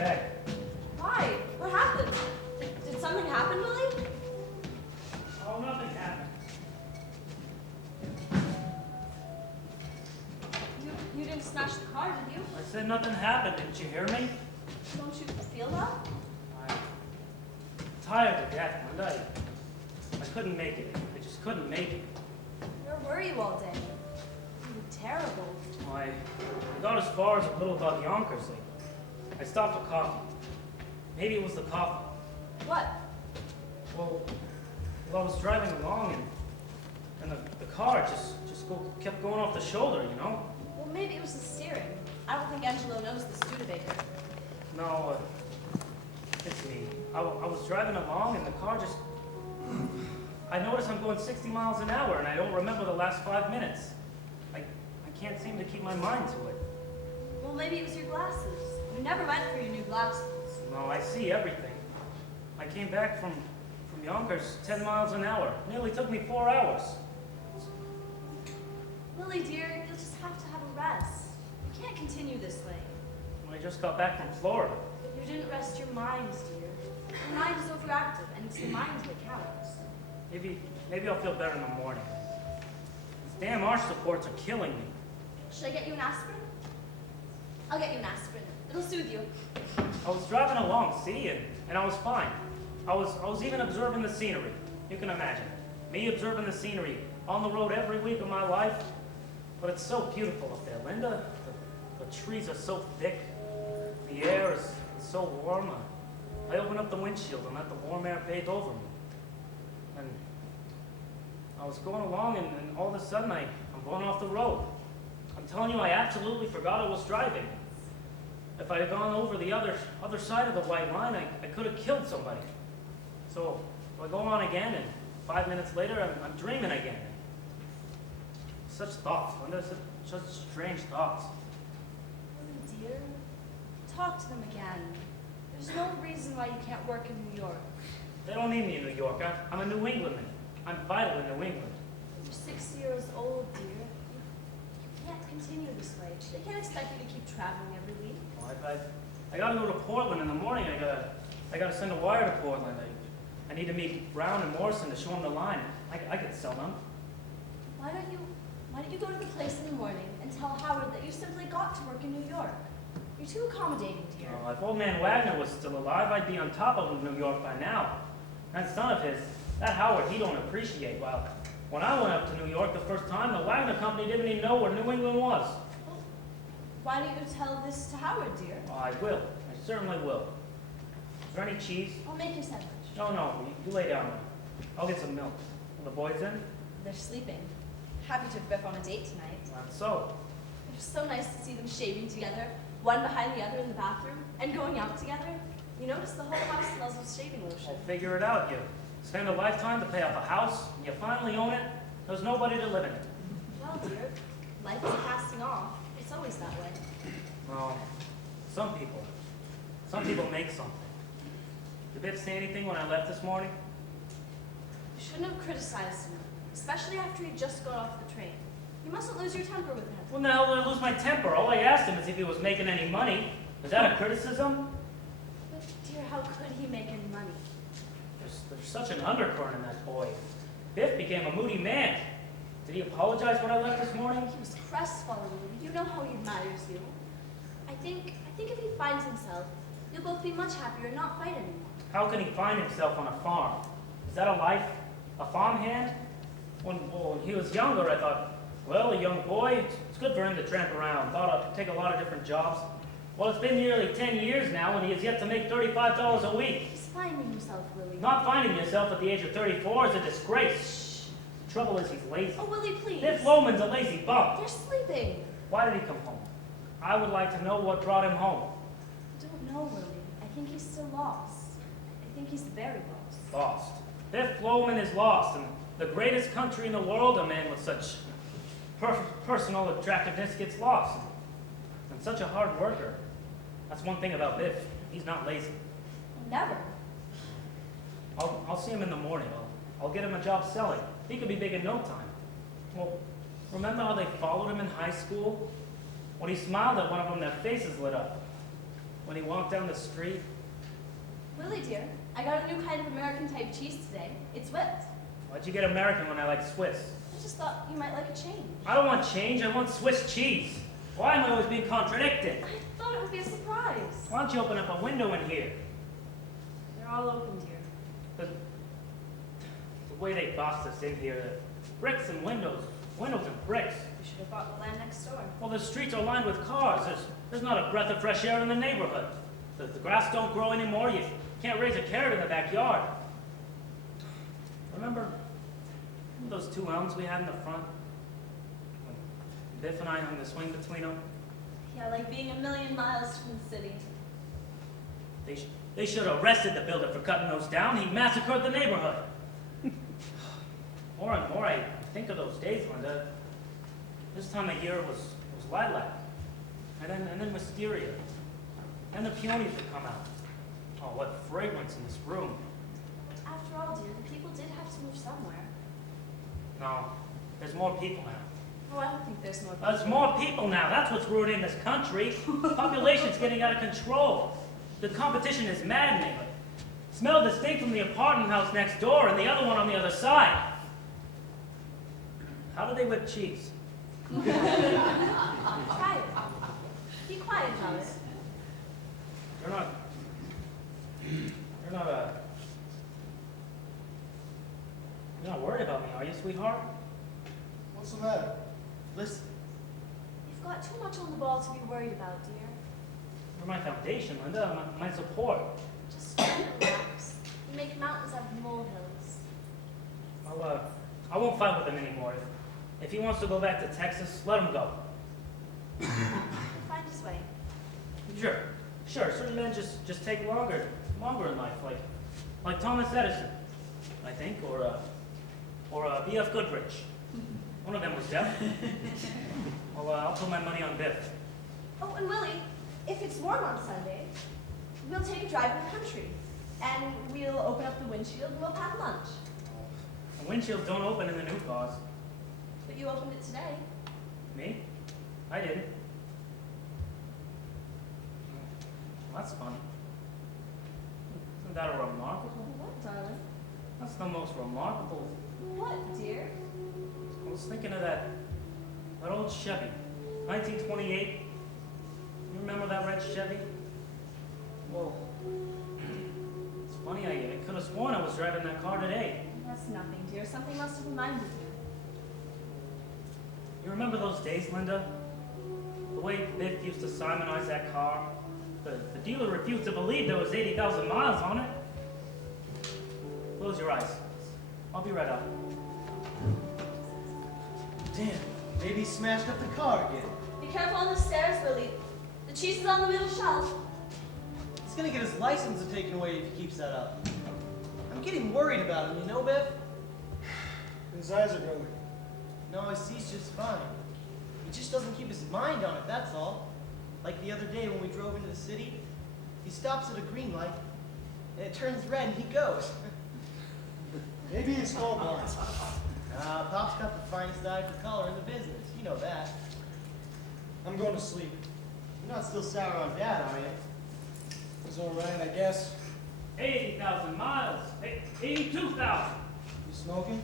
bag. Why? What happened? Did something happen, Willie? Oh, nothing happened. You didn't smash the car, did you? I said nothing happened. Didn't you hear me? Don't you feel that? I'm tired to death, Linda. I couldn't make it. I just couldn't make it. Where were you all day? You were terrible. I got as far as a little dog Yonkers. I stopped for coffee. Maybe it was the coffee. What? Well, I was driving along and the car kept going off the shoulder, you know? Well, maybe it was the steering. I don't think Angelo knows the Studebaker. No, it's me. I was driving along and the car just... I noticed I'm going 60 miles an hour and I don't remember the last 5 minutes. I can't seem to keep my mind to it. Well, maybe it was your glasses. You never went for your new glasses. No, I see everything. I came back from Yonkers 10 miles an hour. Nearly took me 4 hours. Willie, dear, you'll just have to have a rest. You can't continue this way. I just got back from Florida. You didn't rest your mind, dear. Your mind is overactive, and it's the mind that counts. Maybe I'll feel better in the morning. These damn arch supports are killing me. Should I get you an aspirin? I'll get you an aspirin. It'll soothe you. I was driving along, see, and I was fine. I was even observing the scenery. You can imagine. Me observing the scenery on the road every week of my life. But it's so beautiful up there, Linda. The trees are so thick. The air is so warm. I open up the windshield and let the warm air bathe over me. And I was going along and all of a sudden I'm going off the road. I'm telling you, I absolutely forgot I was driving. If I had gone over the other side of the white line, I could have killed somebody. So I go on again, and 5 minutes later, I'm dreaming again. Such thoughts, Linda, such strange thoughts. Oh, dear. Talk to them again. There's no reason why you can't work in New York. They don't need me in New York. I'm a New Englander. I'm vital in New England. You're 6 years old, dear. You can't continue this way. They can't expect you to keep traveling every week. Well, I gotta go to Portland in the morning. I gotta send a wire to Portland. I need to meet Brown and Morrison to show them the line. I could sell them. Why don't you go to the place in the morning and tell Howard that you simply got to work in New York? You're too accommodating, dear. Well, if old man Wagner was still alive, I'd be on top of New York by now. That son of his, that Howard, he don't appreciate. Well, when I went up to New York the first time, the Wagner Company didn't even know where New England was. Well, why don't you tell this to Howard, dear? Oh, I will. I certainly will. Is there any cheese? I'll make your sandwich. No, you lay down. I'll get some milk. Are the boys in? They're sleeping. Happy to Biff on a date tonight. That's so. It was so nice to see them shaving together, one behind the other in the bathroom, and going out together. You notice the whole house smells of shaving lotion. Well, figure it out. You spend a lifetime to pay off a house, and you finally own it. There's nobody to live in it. Well, dear, life is passing off. It's always that way. Well, some people make something. Did Biff say anything when I left this morning? You shouldn't have criticized him, especially after he just got off the train. You mustn't lose your temper with him. When the hell did I lose my temper? All I asked him is if he was making any money. Is that a criticism? But, dear, how could he make any money? There's such an undercurrent in that boy. Biff became a moody man. Did he apologize when I left this morning? He was crestfallen. You know how he admires you. I think if he finds himself, you'll both be much happier and not fight anymore. How can he find himself on a farm? Is that a life? A farmhand? When he was younger, I thought, well, a young boy, it's good for him to tramp around, thought I'd take a lot of different jobs. Well, it's been nearly 10 years now, and he has yet to make $35 a week. He's finding himself, Willie. Not finding yourself at the age of 34 is a disgrace. Shh. The trouble is he's lazy. Oh, Willie, please. Biff Loman's a lazy bum. They're sleeping. Why did he come home? I would like to know what brought him home. I don't know, Willie. I think he's still lost. I think he's very lost. Lost. Biff Loman is lost, and the greatest country in the world, a man with such personal attractiveness gets lost. And such a hard worker. That's one thing about Biff. He's not lazy. Never. I'll see him in the morning. I'll get him a job selling. He could be big in no time. Well, remember how they followed him in high school? When he smiled at one of them, their faces lit up. when he walked down the street. Willie, dear, I got a new kind of American-type cheese today. It's whipped. Why'd you get American when I like Swiss? I just thought you might like a change. I don't want change, I want Swiss cheese. Why am I always being contradicted? I thought it would be a surprise. Why don't you open up a window in here? They're all open, dear. The way they boxed us in here, the bricks and windows and bricks. You should have bought the land next door. Well, the streets are lined with cars. There's not a breath of fresh air in the neighborhood. The grass don't grow anymore. You can't raise a carrot in the backyard. Remember those 2 elms we had in the front? Biff and I hung the swing between them. Yeah, like being a million miles from the city. They should have arrested the builder for cutting those down. He massacred the neighborhood. More and more I think of those days, Linda. This time of year was lilac, and then wisteria, and the peonies would come out. Oh, what fragrance in this room. After all, dear, the people did have to move somewhere. No, there's more people now. Oh, I don't think there's more people. There's more people now. That's what's ruining this country. Population's getting out of control. The competition is maddening. Smell distinct from the apartment house next door and the other one on the other side. How do they whip cheese? Try it. Be quiet about it. You're not you're not worried about me, are you, sweetheart? What's the matter? Listen. You've got too much on the ball to be worried about, dear. You're my foundation, Linda, my support. Just try to relax. You make mountains out of molehills. I won't fight with him anymore. If he wants to go back to Texas, let him go. He'll find his way. Sure. Certain men just take longer in life, like Thomas Edison, I think, or B.F. Goodrich. One of them was deaf. Well, I'll put my money on Biff. Oh, and Willie, if it's warm on Sunday, we'll take a drive in the country. And we'll open up the windshield and we'll pack lunch. The windshields don't open in the new cars. But you opened it today. Me? I didn't. Well, that's funny. Isn't that a remarkable? What, darling? That's the most remarkable. What, dear? I was thinking of that old Chevy, 1928. You remember that red Chevy? Well, it's funny, I could have sworn I was driving that car today. That's nothing, dear. Something must have reminded you. You remember those days, Linda? The way Biff used to simonize that car? The dealer refused to believe there was 80,000 miles on it. Close your eyes. I'll be right up. Damn, maybe he smashed up the car again. Be careful on the stairs, Willie. The cheese is on the middle shelf. He's gonna get his license taken away if he keeps that up. I'm getting worried about him, you know, Biff? His eyes are going. No, he sees just fine. He just doesn't keep his mind on it, that's all. Like the other day when we drove into the city, he stops at a green light, and it turns red and he goes. Maybe he's colorblind. Pop's got the finest eye for color in the business. You know that. I'm going to sleep. You're not still sour on Dad, are you? It's all right, I guess. 80,000 miles. 82,000. You smoking?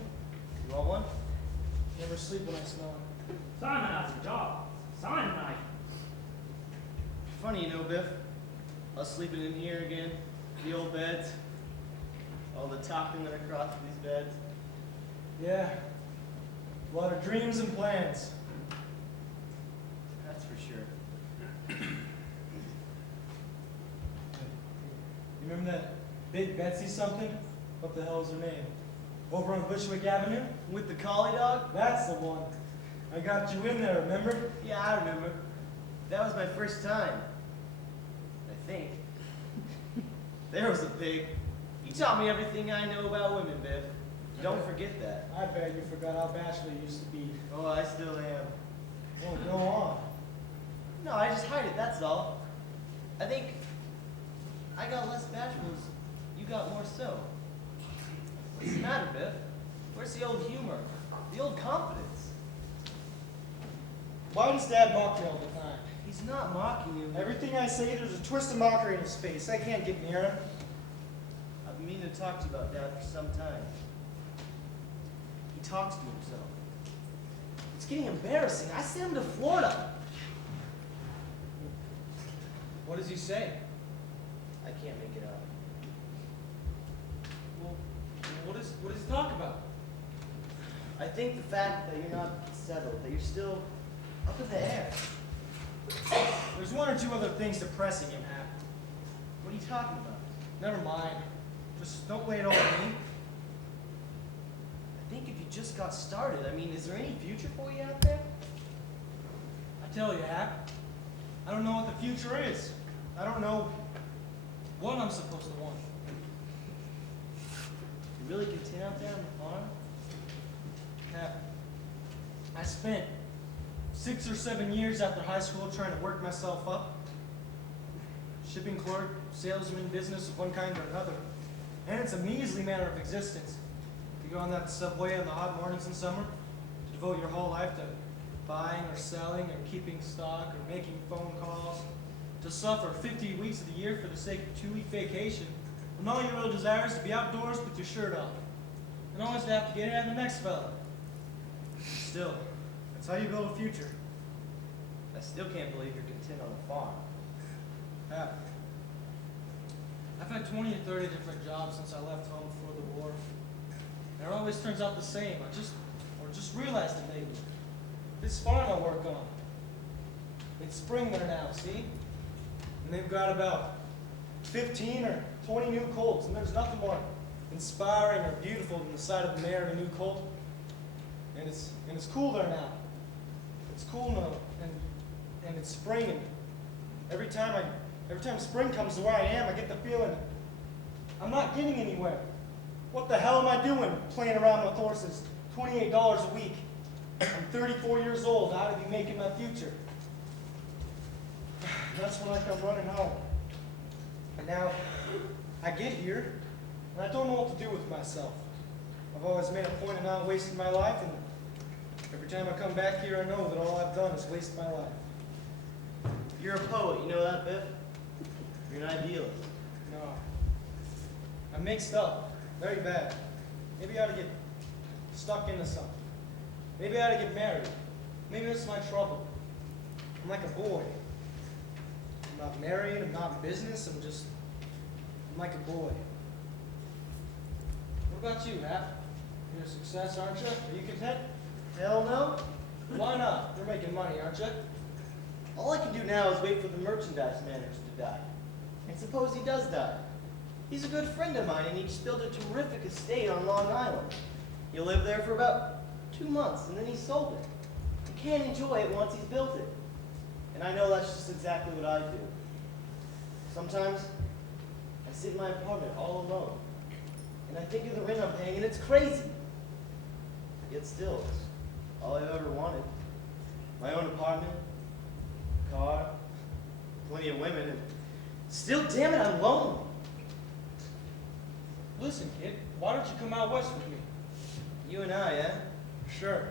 You want one? Never sleep when I smell it. Simon has a job. Simon and I. Funny, you know, Biff. Us sleeping in here again, the old beds, all the talking that across these beds. Yeah. A lot of dreams and plans. That's for sure. You remember that big Betsy something? What the hell is her name? Over on Bushwick Avenue? With the collie dog? That's the one. I got you in there, remember? Yeah, I remember. That was my first time. I think. There was a pig. He taught me everything I know about women, Biff. Don't forget that. I bet you forgot how bachelor you used to be. Oh, I still am. Oh, go on. No, I just hide it, that's all. I think I got less bachelors, you got more so. What's the matter, Biff? Where's the old humor? The old confidence? Why does Dad mock me all the time? He's He's not mocking you. Everything I say, there's a twist of mockery in his face. I can't get near him. I've been meaning to talk to you about Dad for some time. He talks to himself. It's getting embarrassing. I sent him to Florida. What does he say? I can't make it out. Well, what does he talk about? I think the fact that you're not settled, that you're still up in the air. There's one or two other things depressing him, Hap. What are you talking about? Never mind. Just don't lay it all on me. I think if you just got started, I mean, is there any future for you out there? I tell you, Hap, I don't know what the future is. I don't know what I'm supposed to want. You really content out there on the farm? Hap, I spent 6 or 7 years after high school trying to work myself up. Shipping clerk, salesman, business of one kind or another. And it's a measly manner of existence. You go on that subway on the hot mornings in summer, to devote your whole life to buying or selling or keeping stock or making phone calls, to suffer 50 weeks of the year for the sake of a 2-week vacation, when all your real desire is to be outdoors with your shirt off, and always to have to get ahead of the next fella. Still, that's how you build a future. I still can't believe you're content on the farm. Hap, I've had 20 or 30 different jobs since I left home before the war. And it always turns out the same. I just realized it lately. This farm I work on, it's spring there now, see? And they've got about 15 or 20 new colts, and there's nothing more inspiring or beautiful than the sight of the mare of a new colt. And it's cool there now. It's cool now, and it's spring, and every time spring comes to where I am, I get the feeling I'm not getting anywhere. What the hell am I doing playing around with horses? $28 a week. I'm 34 years old. How to be making my future? That's when I come running home. And now I get here, and I don't know what to do with myself. I've always made a point of not wasting my life, and every time I come back here, I know that all I've done is waste my life. You're a poet, you know that, Biff? You're an idealist. No. I'm mixed up. Very bad. Maybe I ought to get stuck into something. Maybe I ought to get married. Maybe that's my trouble. I'm like a boy. I'm not married, I'm not in business, I'm like a boy. What about you, Hap? You're a success, aren't you? Are you content? Hell no. Why not? You're making money, aren't you? All I can do now is wait for the merchandise manager to die. And suppose he does die. He's a good friend of mine, and he just built a terrific estate on Long Island. He lived there for about 2 months, and then he sold it. He can't enjoy it once he's built it. And I know that's just exactly what I do. Sometimes I sit in my apartment all alone, and I think of the rent I'm paying, and it's crazy. Yet still, it's all I've ever wanted. My own apartment, car, plenty of women, and still, damn it, I'm lonely. Listen, kid, why don't you come out west with me? You and I, eh? Sure.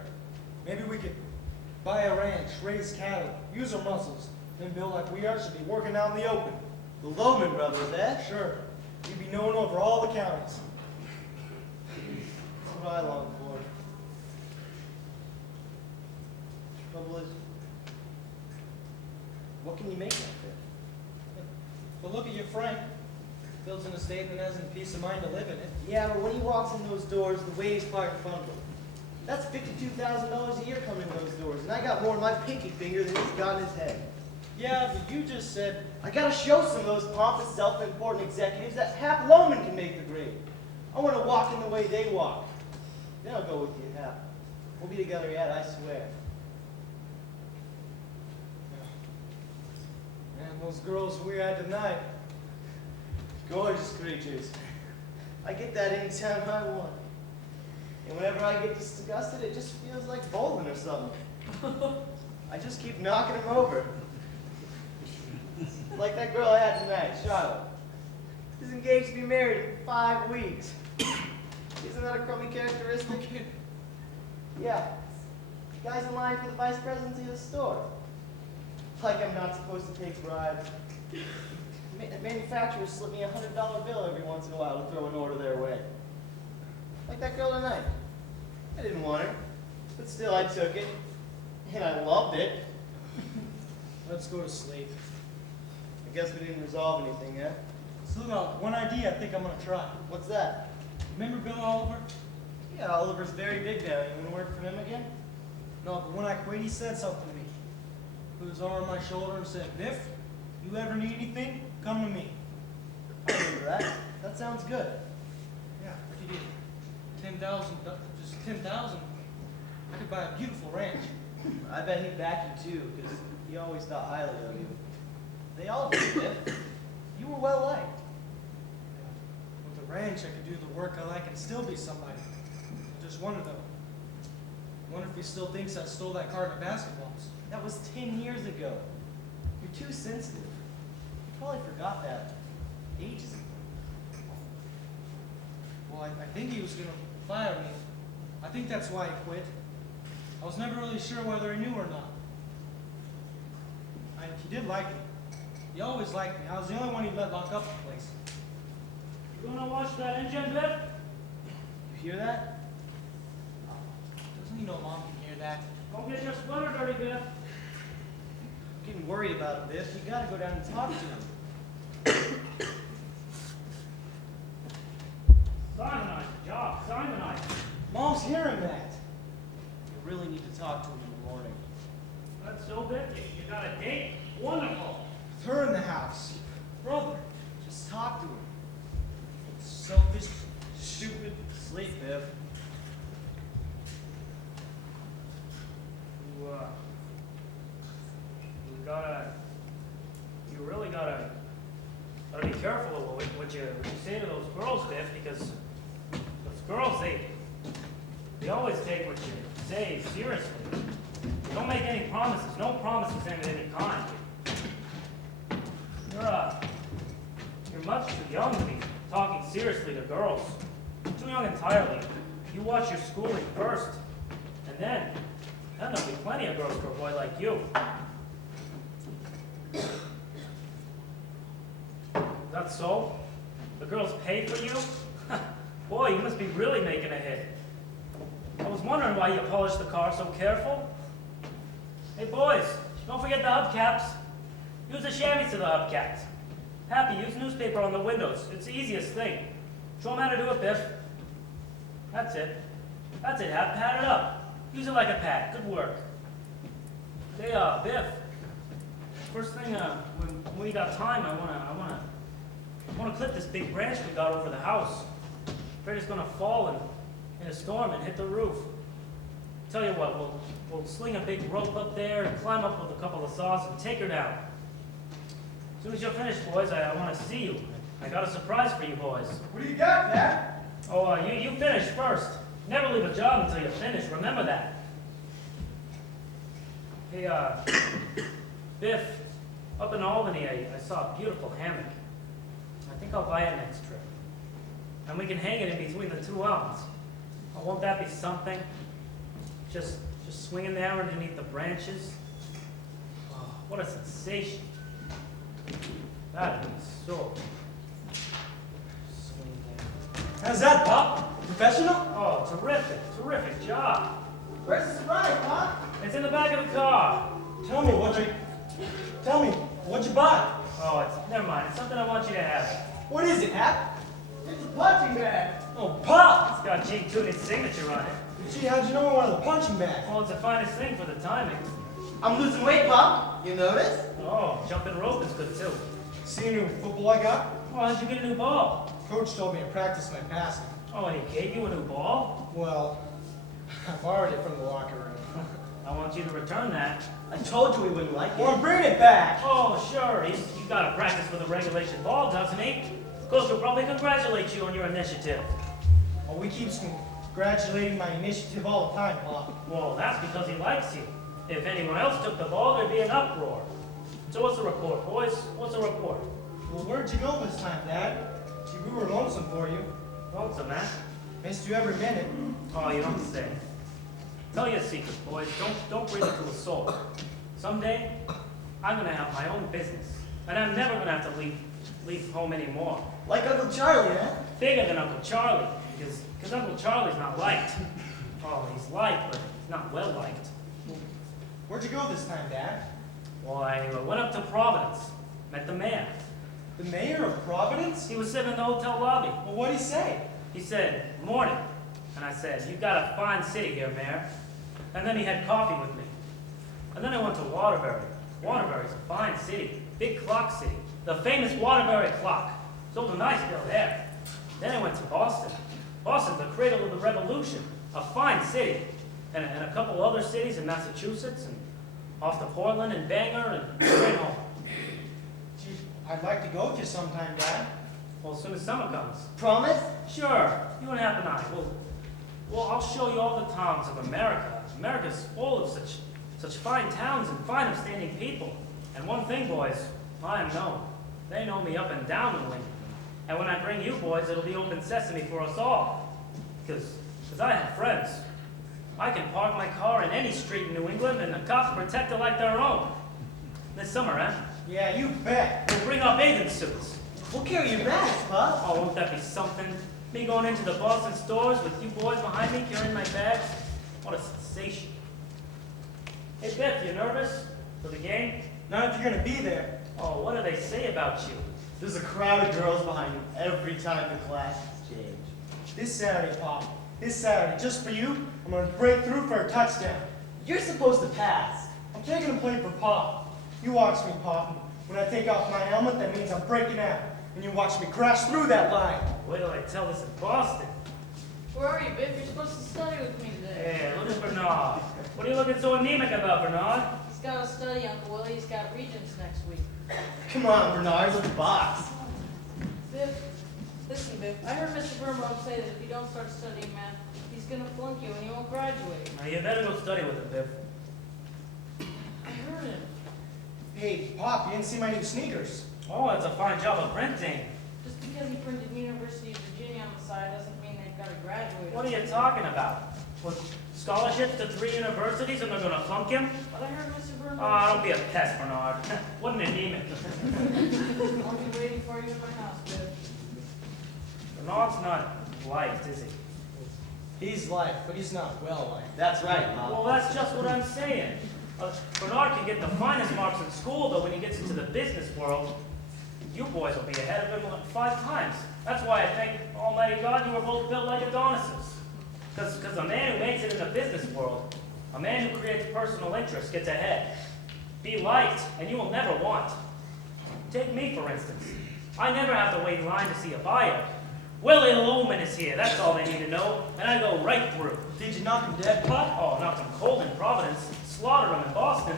Maybe we could buy a ranch, raise cattle, use our muscles, then build like we are should be working out in the open. The Loman brothers, eh? Sure. You'd be known over all the counties. That's what I long for. Trouble is, what can you make out there? But look at your Frank. Builds an estate and hasn't peace of mind to live in it. Yeah, but when he walks in those doors, the way he's parked in front of him, that's $52,000 a year coming in those doors, and I got more in my pinky finger than he's got in his head. Yeah, but you just said, I gotta show some of those pompous, self-important executives that Hap Loman can make the grade. I want to walk in the way they walk. Then I'll go with you, Hap. We'll be together yet, I swear. man, those girls we had tonight. Gorgeous creatures. I get that anytime I want. And whenever I get disgusted, it just feels like bowling or something. I just keep knocking them over. Like that girl I had tonight, Charlotte. She's engaged to be married in 5 weeks. Isn't that a crummy characteristic? Yeah. The guy's in line for the vice presidency of the store. Like I'm not supposed to take bribes. Manufacturers slip me $100 bill every once in a while to throw an order their way. Like that girl tonight. I didn't want her, but still I took it, and I loved it. Let's go to sleep. I guess we didn't resolve anything yet. Still got one idea I think I'm gonna try. What's that? Remember Bill Oliver? Yeah, Oliver's very big now. You want to work for him again? No, but when I quit, he said something to me. Put his arm on my shoulder and said, Biff, you ever need anything, come to me. I remember that. That sounds good. Yeah, if you did 10,000, just 10,000, I could buy a beautiful ranch. I bet he'd back you too, because he always thought highly of you. They all did, Biff. You were well liked. With a ranch, I could do the work I like and still be somebody. I just wonder though. Wonder if he still thinks I stole that carton of basketballs. That was 10 years ago. You're too sensitive. You probably forgot that ages ago. Well, I think he was going to fire me. I think that's why he quit. I was never really sure whether he knew or not. He did like me. He always liked me. I was the only one he'd let lock up the place. You gonna watch that engine, Biff? You hear that? Doesn't he know Mom can hear that? Don't get your sweater dirty, Biff. I'm getting worried about him, Biff. You gotta go down and talk to him. Simonize the job. Simonize. Mom's hearing that. You really need to talk to him in the morning. That's so big. You got a date? Wonderful. With her in the house. Brother. Just talk to him. Selfish, stupid. Sleep, Biff. You really gotta be careful of what you say to those girls, Biff, because those girls, they always take what you say seriously. Don't make any promises. No promises of any kind. You're much too young to be talking seriously to girls. Too young entirely. You watch your schooling first, and then there'll be plenty of girls for a boy like you. That's so? The girls pay for you? Boy, you must be really making a hit. I was wondering why you polished the car so careful. Hey boys, don't forget the hubcaps. Use the chamois to the hubcaps. Happy, use newspaper on the windows. It's the easiest thing. Show them how to do it, Biff. That's it. That's it, Hap. Pat it up. Use it like a pad. Good work. Hey, Biff. First thing, when we got time, I wanna clip this big branch we got over the house. Afraid it's gonna fall in a storm and hit the roof. Tell you what, we'll sling a big rope up there and climb up with a couple of saws and take her down. As soon as you're finished, boys, I want to see you. I got a surprise for you boys. What do you got, Dad? Oh, you finish first. Never leave a job until you finish. Remember that. Hey, Biff, up in Albany, I saw a beautiful hammock. I think I'll buy it next trip. And we can hang it in between the two elms. Oh, won't that be something? Just swinging there underneath the branches. Oh, what a sensation. That'd be so. Swing there. How's that, Pop? Professional? Oh, terrific job. Where's the surprise, Pop? It's in the back of the car. Tell me, what'd you buy? Oh, never mind. It's something I want you to have. What is it, Hap? It's a punching bag. Oh, Pop! It's got Gene Tooney's signature on it. Gee, how'd you know I wanted a punching bag? Well, it's the finest thing for the timing. I'm losing weight, Pop. You notice? Oh, jumping rope is good too. See a new football I got? Well, how'd you get a new ball? Coach told me to practice my passing. Oh, and he gave you a new ball? Well, I borrowed it from the locker room. I want you to return that. I told you we wouldn't like Well, it. I'm bringing it back. Oh, sure. He's got to practice with a regulation ball, doesn't he? Coach will probably congratulate you on your initiative. Well, we keep congratulating my initiative all the time, Pop. Well, that's because he likes you. If anyone else took the ball, there'd be an uproar. So what's the report, boys? What's the report? Well, where'd you go this time, Dad? Gee, we were lonesome for you. Lonesome, man. Missed you every minute. Oh, you don't say. Tell you a secret, boys. Don't breathe it to a soul. Someday, I'm gonna have my own business, and I'm never gonna have to leave home anymore. Like Uncle Charlie, huh? Bigger than Uncle Charlie, because Uncle Charlie's not liked. Oh, he's liked, but he's not well liked. Where'd you go this time, Dad? Well, I went up to Providence, met the mayor. The mayor of Providence? He was sitting in the hotel lobby. Well, what'd he say? He said, "Morning." And I said, "You've got a fine city here, Mayor." And then he had coffee with me. And then I went to Waterbury. Waterbury's a fine city, big clock city. The famous Waterbury clock. Sold a nice bill there. Then I went to Boston. Boston's the cradle of the Revolution, a fine city. And a couple other cities in Massachusetts, and off to Portland and Bangor, and straight home. Gee, I'd like to go with you sometime, Dad. Well, as soon as summer comes. Promise? Sure, you and Hap and I. Well, I'll show you all the towns of America. America's full of such fine towns and fine upstanding people. And one thing, boys, I am known. They know me up and down New England. And when I bring you boys, it'll be open sesame for us all. Because I have friends. I can park my car in any street in New England, and the cops protect it like their own. This summer, huh? Yeah, you bet. We'll bring our bathing suits. We'll carry your bags, Pop. Oh, won't that be something? Me going into the Boston stores with you boys behind me carrying my bags? What a sensation. Hey, Biff, you nervous for the game? Not if you're gonna be there. Oh, what do they say about you? There's a crowd of girls behind you every time the classes change. This Saturday, Pop. This Saturday, just for you, I'm gonna break through for a touchdown. You're supposed to pass. I'm taking a play for Pop. You watch me, Pop. When I take off my helmet, that means I'm breaking out. And you watch me crash through that line. Wait till I tell this in Boston. Where are you, Biff? You're supposed to study with me today. Hey, look at Bernard. What are you looking so anemic about, Bernard? He's got to study, Uncle Willie. He's got regents next week. Come on, Bernard, let's box. Biff, listen, Biff. I heard Mr. Birnbaum say that if you don't start studying math, he's going to flunk you and you won't graduate. Now, you better go study with him, Biff. I heard him. Hey, Pop, you didn't see my new sneakers. Oh, that's a fine job of printing. Just because he printed University of Virginia on the side doesn't mean they've got to graduate. What are you talking about? With scholarships to 3 universities and they're going to flunk him? But I heard Mr. Birnbaum Ah, don't be a pest, Bernard. What an anemic. I'll be waiting for you in my house, Biff. Bernard's not liked, is he? He's liked, but he's not well liked. That's right, Pop. Well, that's just what I'm saying. Bernard can get the finest marks in school, but when he gets into the business world, you boys will be ahead of him like 5 times. That's why I thank Almighty God you were both built like Adonises. Because a man who makes it in the business world, a man who creates personal interest, gets ahead. Be liked, and you will never want. Take me, for instance. I never have to wait in line to see a buyer. Willie Loman is here, that's all they need to know, and I go right through. Did you knock him dead, Pop? Oh, knocked him cold in Providence, slaughtered him in Boston.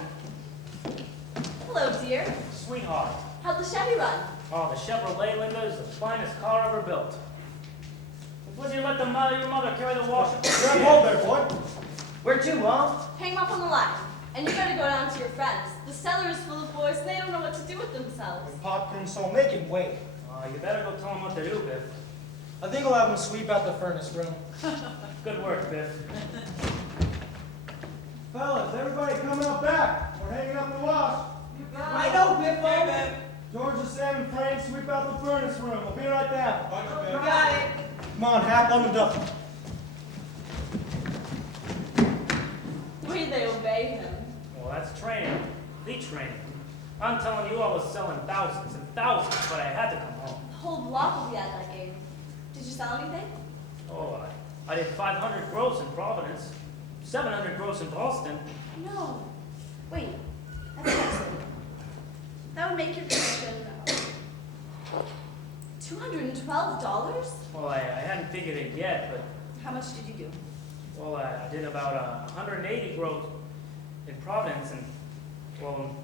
Hello, dear. Sweetheart. How'd the Chevy run? Oh, the Chevrolet Linda is the finest car ever built. Would you let your mother carry the washer? Grab hold there, boy. Where to, Mom? Hang them up on the line. And you better go down to your friends. The cellar is full of boys and they don't know what to do with themselves. When Pop comes home, make him wait. You better go tell him what to do, Biff. I think I'll have him sweep out the furnace room. Good work, Biff. Fellas, everybody come out back. We're hanging up the wash. Right up, Biffo. George and Sam and Frank, sweep out the furnace room. I'll be right there. You got it. Come on, Hap, on the duffel. The way they obey him. Well, that's training. The training. I'm telling you, I was selling thousands and thousands, but I had to come home. The whole block will be at that game. Did you sell anything? Oh, I did 500 gross in Providence, 700 gross in Boston. No. Wait. That's excellent. That would make your commission $212? Well, I hadn't figured it yet, but, How much did you do? well, I did about 180 gross in Providence, and, well,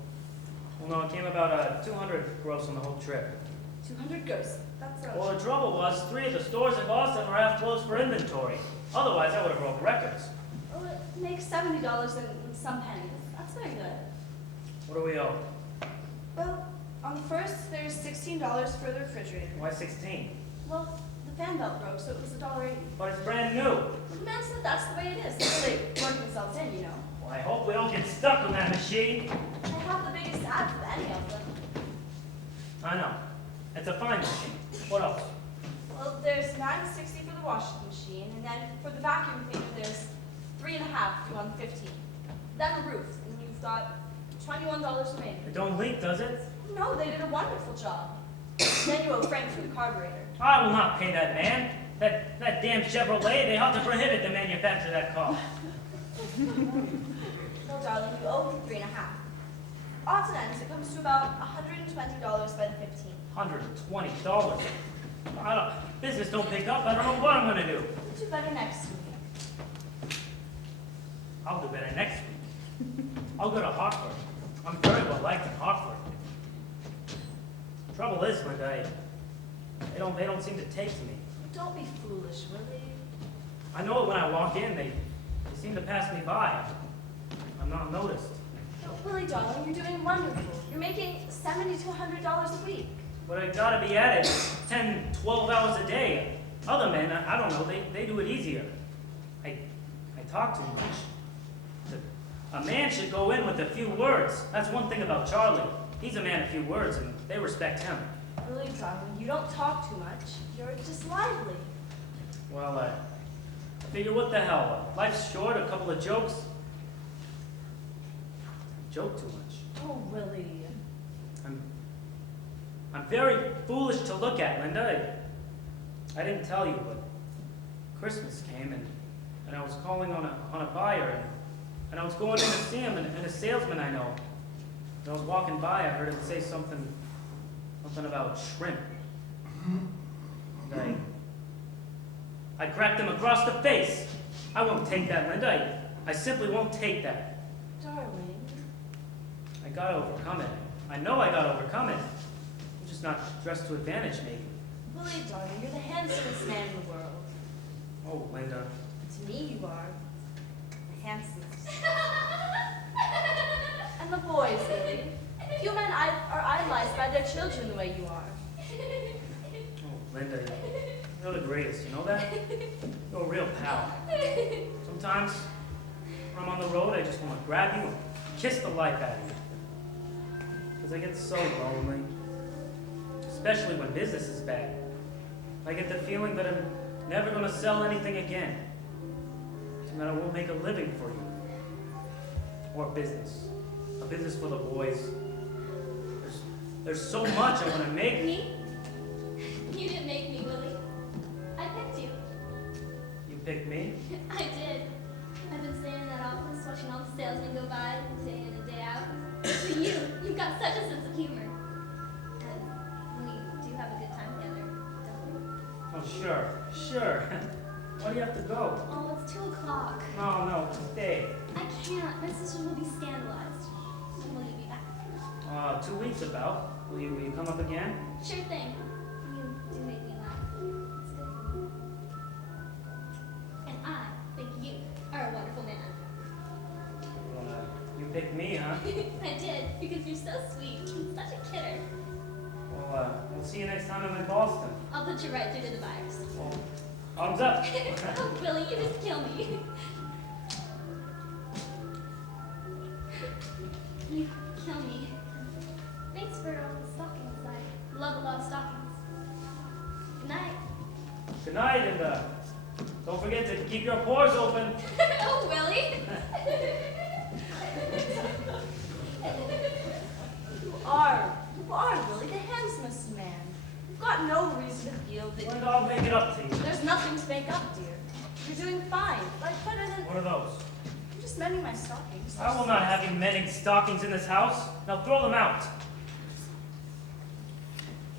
no, it came about 200 gross on the whole trip. 200 gross. That's a... Well, the trouble was, 3 of the stores in Boston were half closed for inventory. Otherwise, I would have broke records. Well, it makes $70 and some pennies. That's very good. What do we owe? Well, on the first, there's $16 for the refrigerator. Why 16? Well, the fan belt broke, so it was $1.80. But it's brand new. Well, the man said that's the way it is. That's how they work themselves in, you know. Well, I hope we don't get stuck on that machine. I have the biggest have any of them. I know. It's a fine machine. What else? Well, there's $9.60 for the washing machine, and then for the vacuum cleaner, there's $3.50 due on the 15th. Then the roof, and you've got $21 remaining. It don't leak, does it? No, they did a wonderful job. Then you owe Frank for the carburetor. I will not pay that man. That damn Chevrolet, they ought to prohibit the manufacture of that car. No, darling, you owe him $3.50. Odds and ends, it comes to about $120 by the 15th. $120. Business don't pick up. I don't know what I'm gonna do. You'll do better next week. I'll do better next week. I'll go to Hartford. I'm very well liked in Hartford. Trouble is, Linda, they don't seem to take to me. Don't be foolish, Willie. I know it when I walk in. They seem to pass me by. I'm not noticed. No, Willie, darling, you're doing wonderful. You're making $70 to $100 a week. But I gotta be at it 10, 12 hours a day. Other men, I don't know, they do it easier. I talk too much. A man should go in with a few words. That's one thing about Charlie. He's a man of few words, and they respect him. Willie, darling, you don't talk too much. You're just lively. Well, I figure what the hell. Life's short, a couple of jokes. Joke too much. Oh, Willie. I'm very foolish to look at, Linda. I didn't tell you, but Christmas came, and I was calling on a buyer, and I was going in to see him, and a salesman I know. And I was walking by, I heard him say something about shrimp. And I cracked him across the face. I won't take that, Linda. I simply won't take that. Darling. I gotta overcome it. I know I gotta overcome it. I'm just not dressed to advantage, maybe. Willie, darling, you're the handsomest man in the world. Oh, Linda. To me, you are. The handsomest. And the boys, Willie. Few men are idolized by their children the way you are. Oh, Linda, you're the greatest, you know that? You're a real pal. Sometimes, when I'm on the road, I just want to grab you and kiss the life out of you. Because I get so lonely. Especially when business is bad. I get the feeling that I'm never going to sell anything again. And that I won't make a living for you. Or business. A business for the boys. There's so much I want to make. Me? You didn't make me, Willie. I picked you. You picked me? I did. I've been staying in that office watching all the salesmen go by day in and day out. But you've got such a sense of humor. And we do have a good time together, don't we? Oh, sure. Why do you have to go? Oh, it's 2 o'clock. No, stay. I can't. My sister will be scandalized. When will you be back? 2 weeks about. Will you come up again? Sure thing. You do make me laugh. It's good for me. And I think you are a wonderful man. Well, you picked me, huh? I did, because you're so sweet and such a kidder. Well, we'll see you next time I'm in Boston. I'll put you right through to the buyers. Well, thumbs up. Oh, Billy, you just kill me. You kill me. Thanks for all the stockings. I love a lot of stockings. Good night. Good night, and don't forget to keep your pores open. Oh, Willie. You are, Willie, the handsomest man. You've got no reason to feel that And I'll make it up to you. there's nothing to make up, dear. You're doing fine, like better than... What are those? I'm just mending my stockings. I will not have you mending stockings in this house. Now throw them out.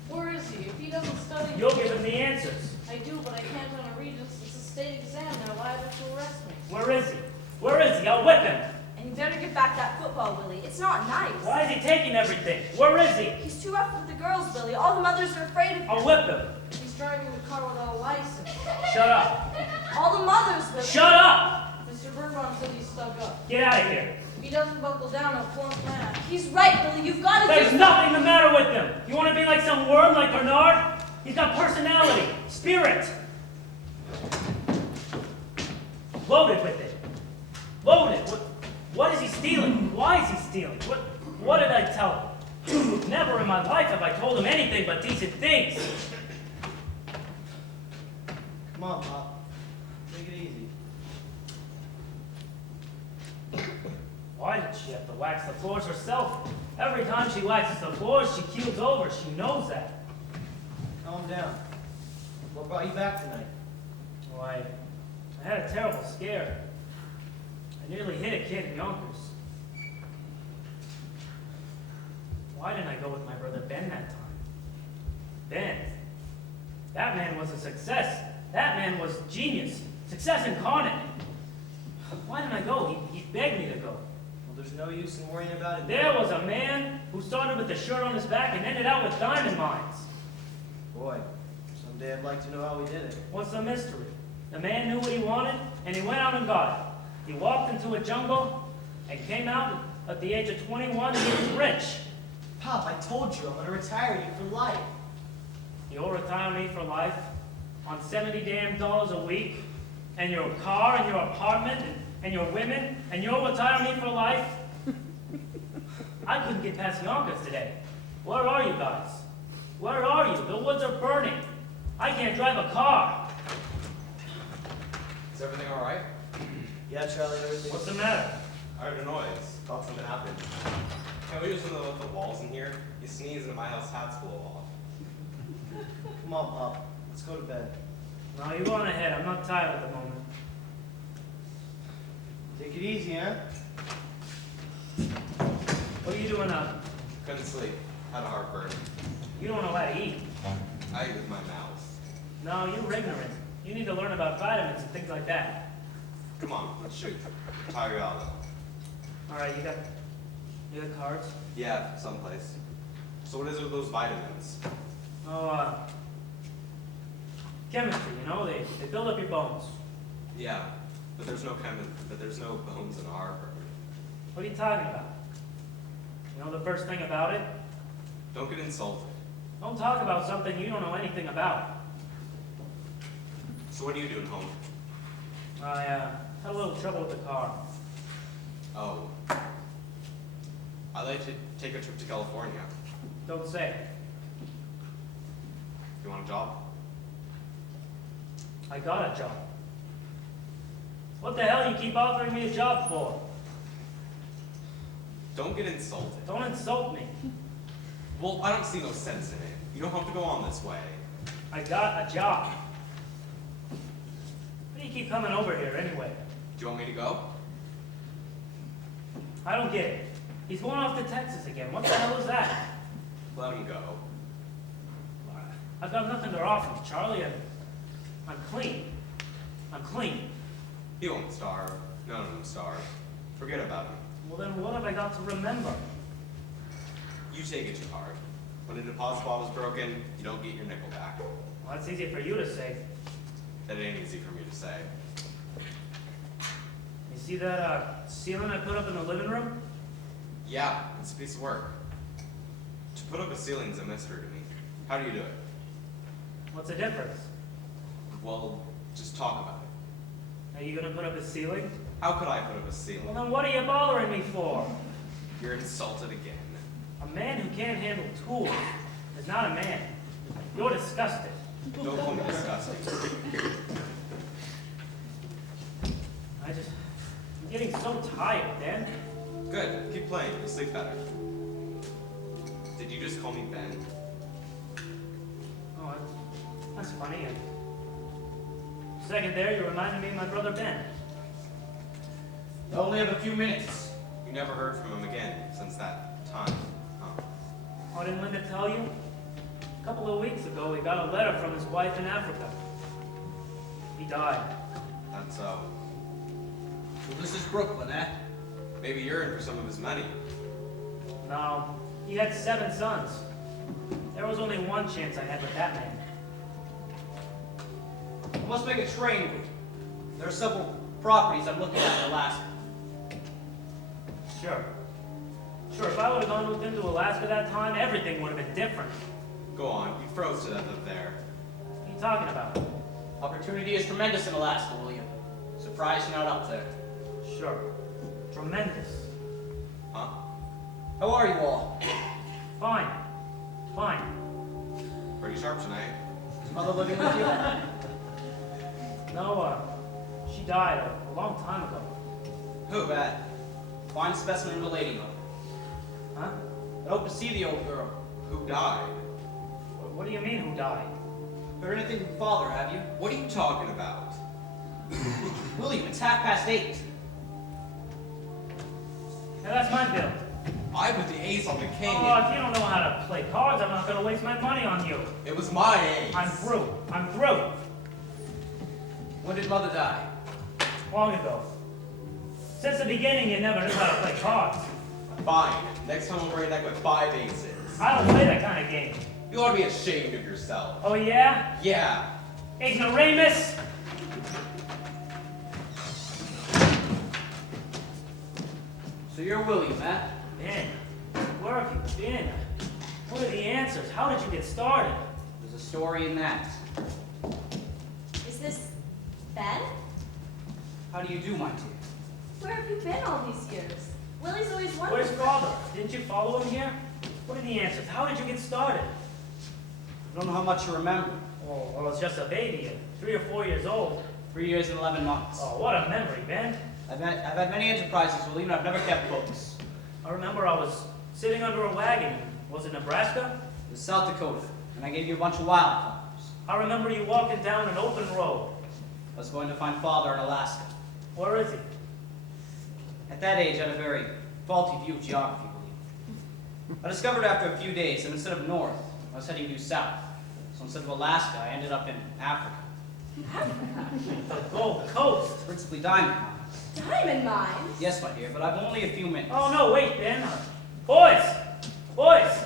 Where is he? If he doesn't study, You'll give him the answers. I do, but I can't on a regents. It's a state exam. They're liable to arrest me. Where is he? Where is he? I'll whip him. And you better get back that football, Willie. It's not nice. Why is he taking everything? Where is he? He's too rough with the girls, Willie. All the mothers are afraid of him. I'll whip him. He's driving the car without a license. Shut up. All the mothers, Willie. Shut up! Mr. Birnbaum said he's stuck up. Get out of here. If he doesn't buckle down, he'll flunk math. He's right, Willie. You've got to There's do nothing the matter with him. You want to be like some worm like Bernard? He's got personality, spirit. Loaded with it. Loaded. What is he stealing? Why is he stealing? What did I tell him? Never in my life have I told him anything but decent things. Come on, Pop. Take it easy. Why did she have to wax the floors herself? Every time she waxes the floors, she keels over. She knows that. Calm down. What brought you back tonight? Why, I had a terrible scare. I nearly hit a kid in Yonkers. Why didn't I go with my brother Ben that time? Ben. That man was a success. That man was genius. Success incarnate. Why didn't I go? He begged me to go. Well, there's no use in worrying about it. There was a man who started with the shirt on his back and ended out with diamond mines. Boy, someday I'd like to know how he did it. What's the mystery? The man knew what he wanted, and he went out and got it. He walked into a jungle and came out at the age of 21 and he was rich. Pop, I told you I'm going to retire you for life. You'll retire me for life on $70 damn a week, and your car and your apartment and your women, and you'll retire me for life? I couldn't get past Yonkers today. Where are you guys? Where are you? The woods are burning. I can't drive a car. Is everything all right? Yeah, Charlie, everything. What's the matter? I heard a noise. Thought something happened. Can we do something about the walls in here? You sneeze and my house hats blow off. Come on, Pop. Let's go to bed. No, you go on ahead. I'm not tired at the moment. Take it easy, huh? What are you doing up? Couldn't sleep. Had a heartburn. You don't know how to eat. I ate with my mouth. No, you're ignorant. You need to learn about vitamins and things like that. Come on, let's shoot. Tire you out. All right, you got cards? Yeah, someplace. So what is it with those vitamins? Oh, chemistry, you know, they build up your bones. Yeah, but there's no bones in our bird. What are you talking about? You know the first thing about it? Don't get insulted. Don't talk about something you don't know anything about. So what are you doing home? I had a little trouble with the car. Oh. I'd like to take a trip to California. Don't say. You want a job? I got a job. What the hell you keep offering me a job for? Don't get insulted. Don't insult me. Well, I don't see no sense in it. You don't have to go on this way. I got a job. Why do you keep coming over here anyway? Do you want me to go? I don't get it. He's going off to Texas again. What the hell is that? Let him go. I've got nothing to offer, Charlie. I'm clean. I'm clean. He won't starve. None of them starve. Forget about him. Well, then what have I got to remember? You take it too hard. When a deposit bottle's broken, you don't get your nickel back. Well, that's easy for you to say. That ain't easy for me to say. You see that ceiling I put up in the living room? Yeah, it's a piece of work. To put up a ceiling's a mystery to me. How do you do it? What's the difference? Well, just talk about it. Are you gonna put up a ceiling? How could I put up a ceiling? Well, then what are you bothering me for? You're insulted again. A man who can't handle tools is not a man. You're disgusting. Don't call me disgusting. I'm getting so tired, Dan. Good. Keep playing. You'll sleep better. Did you just call me Ben? Oh, that's funny. And second there, you reminded me of my brother Ben. You only have a few minutes. You never heard from him again since that time, huh? Oh, didn't Linda tell you? A couple of weeks ago, we got a letter from his wife in Africa. He died. That's So this is Brooklyn, eh? maybe you're in for some of his money. No, he had 7 sons. There was only one chance I had with that man. I must make a train route. There are several properties I'm looking at in Alaska. Sure. Sure, if I would have gone with him to Alaska that time, everything would have been different. Go on. You froze to death up there. What are you talking about? Opportunity is tremendous in Alaska, William. Surprised you're not up there. Sure. Tremendous. Huh? How are you all? Fine. Fine. Pretty sharp tonight. Is mother living with you? No, she died a long time ago. Who? Bad. Fine specimen of a lady, mother. Huh? I hope to see the old girl. Who died? What do you mean, who died? Heard anything from father, have you? What are you talking about? William, it's 8:30. Hey, that's my bill. I put the ace on the king. Oh, if you don't know how to play cards, I'm not going to waste my money on you. It was my ace. I'm through. I'm through. When did mother die? Long ago. Since the beginning, you never knew how to play cards. Fine. Next time I'll bring it back with 5 aces. I don't play that kind of game. You ought to be ashamed of yourself. Oh, yeah? Yeah. Ignoramus? So you're William, eh? Ben, where have you been? What are the answers? How did you get started? There's a story in that. Is this Ben? How do you do, my dear? Where have you been all these years? Lily's always wondered. Where's father? Didn't you follow him here? What are the answers? How did you get started? I don't know how much you remember. Oh, well, it's just a baby, 3 or 4 years old. 3 years and 11 months. Oh, what a memory, Ben. I've had many enterprises, William, and I've never kept books. I remember I was sitting under a wagon. Was it Nebraska? It was South Dakota, and I gave you a bunch of wildflowers. I remember you walking down an open road. I was going to find father in Alaska. Where is he? At that age, I had a very faulty view of geography, William. I discovered after a few days that instead of north, I was heading due south. So instead of Alaska, I ended up in Africa. The Gold Coast. Principally diamond mines. Diamond mines? Yes, my dear, but I've only a few minutes. Oh, no, wait, Ben. Boys! Boys!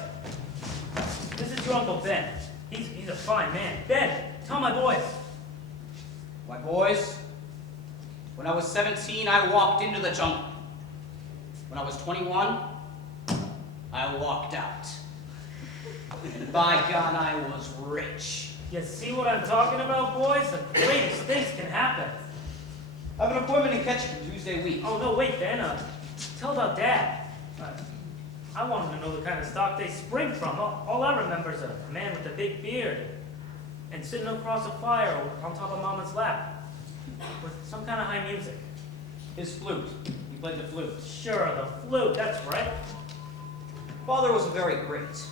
This is your Uncle Ben. He's a fine man. Ben, tell my boys. My boys, when I was 17, I walked into the jungle. When I was 21, I walked out. And by God, I was rich. You see what I'm talking about, boys? The greatest things can happen. I have an appointment in Ketchikan Tuesday week. Oh, no, wait, Ben. Tell about Dad. I want him to know the kind of stock they spring from. All I remember is a man with a big beard and sitting across a fire on top of Mama's lap with some kind of high music. His flute. He played the flute. Sure, the flute, that's right. Father was a very great,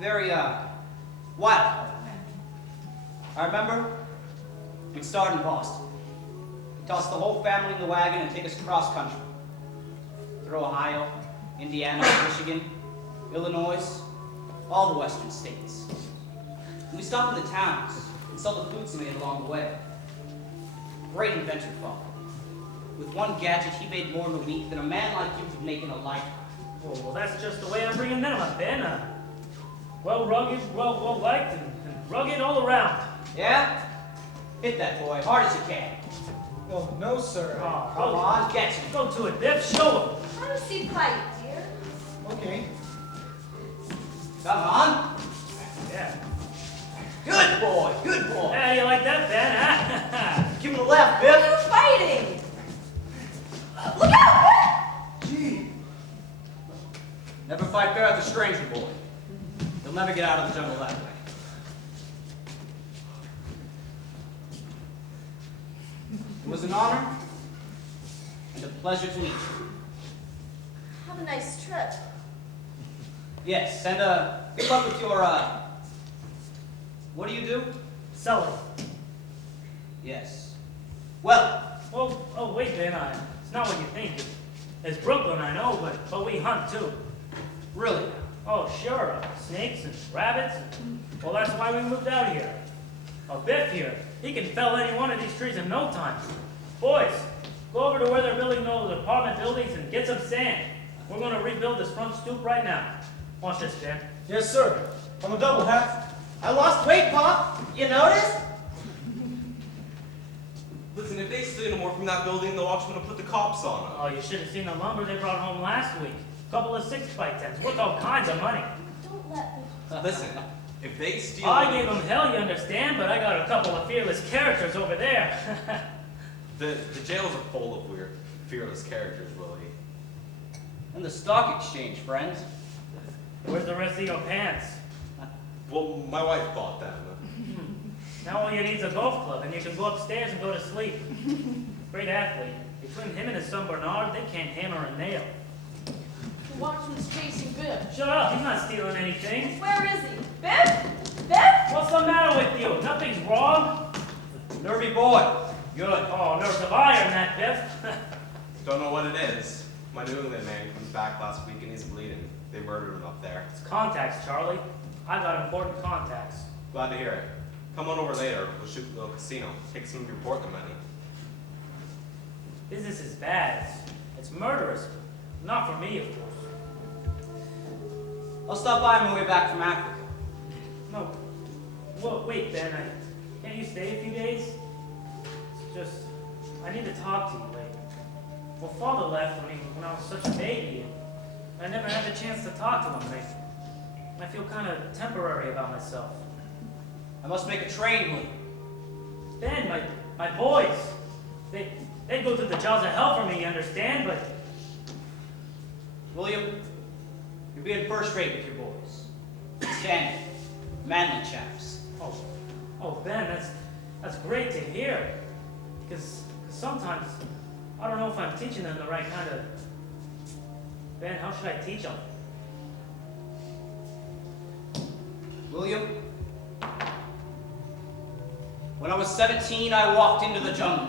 very, wild-hearted man. I remember we'd start in Boston. He'd toss the whole family in the wagon and take us across country. Through Ohio, Indiana, Michigan, Illinois, all the western states. And we stopped in the towns and saw the flutes he made along the way. Great inventor, Father. With one gadget, he made more in a week than a man like you could make in a lifetime. Well, that's just the way I'm bringing them up, Ben. Well rugged, well liked, and rugged all around. Yeah? Hit that boy, hard as you can. Oh, no, sir. Oh, Come on, get him. Go to it, Biff. Show him. I don't see fight, dear. Okay. Come on. Yeah. Good boy, good boy. Yeah, you like that, Ben? Give him the left, Why are Biff. you fighting? Look out! Gee. Never fight fair with a stranger, boy. You'll never get out of the jungle that way. It was an honor and a pleasure to meet you. Have a nice trip. Yes, and good luck with your what do you do? Selling. Yes. Well, Well, oh wait, Ben. It's not what you think. It's Brooklyn, I know, but we hunt too. really? Oh, sure. Snakes and rabbits. Well, that's why we moved out here. Biff here, he can fell any one of these trees in no time. Boys, go over to where they're building those apartment buildings and get some sand. We're going to rebuild this front stoop right now. Watch this, Ben. Yes, sir. On the double half. I lost weight, Pop. You notice? Listen, if they steal more from that building, the watchman will put the cops on them. Oh, you should have seen the lumber they brought home last week. Couple of 6x10s, worth all kinds of money. Don't let me. Listen, if they steal... I gave them hell, you understand, but I got a couple of fearless characters over there. The jails are full of weird, fearless characters, Willie. And the stock exchange, friends. Where's the rest of your pants? Well, my wife bought them. Now all you need is a golf club, and you can go upstairs and go to sleep. Great athlete. Between him and his son Bernard, they can't hammer a nail. The watchman's chasing Biff. Shut up, he's not stealing anything. Where is he? Biff? Biff? What's the matter with you? Nothing's wrong. Nervy boy. Good. Oh, nerves of iron, that Biff. Don't know what it is. My New England man comes back last week and he's bleeding. They murdered him up there. It's contacts, Charlie. I got important contacts. Glad to hear it. Come on over later. We'll shoot a little casino. Take some of your Portland money. Business is bad. It's murderous. Not for me, of course. I'll stop by on my way back from Africa. No. Well, wait, Ben. Can't you stay a few days? It's just, I need to talk to you. Well, Father left when I was such a baby, and I never had the chance to talk to him. I feel kind of temporary about myself. I must make a train with you. Ben, my boys, they'd go through the jaws of hell for me, you understand? But William, you're being first rate with your boys. Standing, manly chaps. oh, Ben, that's great to hear. Because sometimes I don't know if I'm teaching them the right kind of. Ben, how should I teach them? William, when I was 17, I walked into the jungle.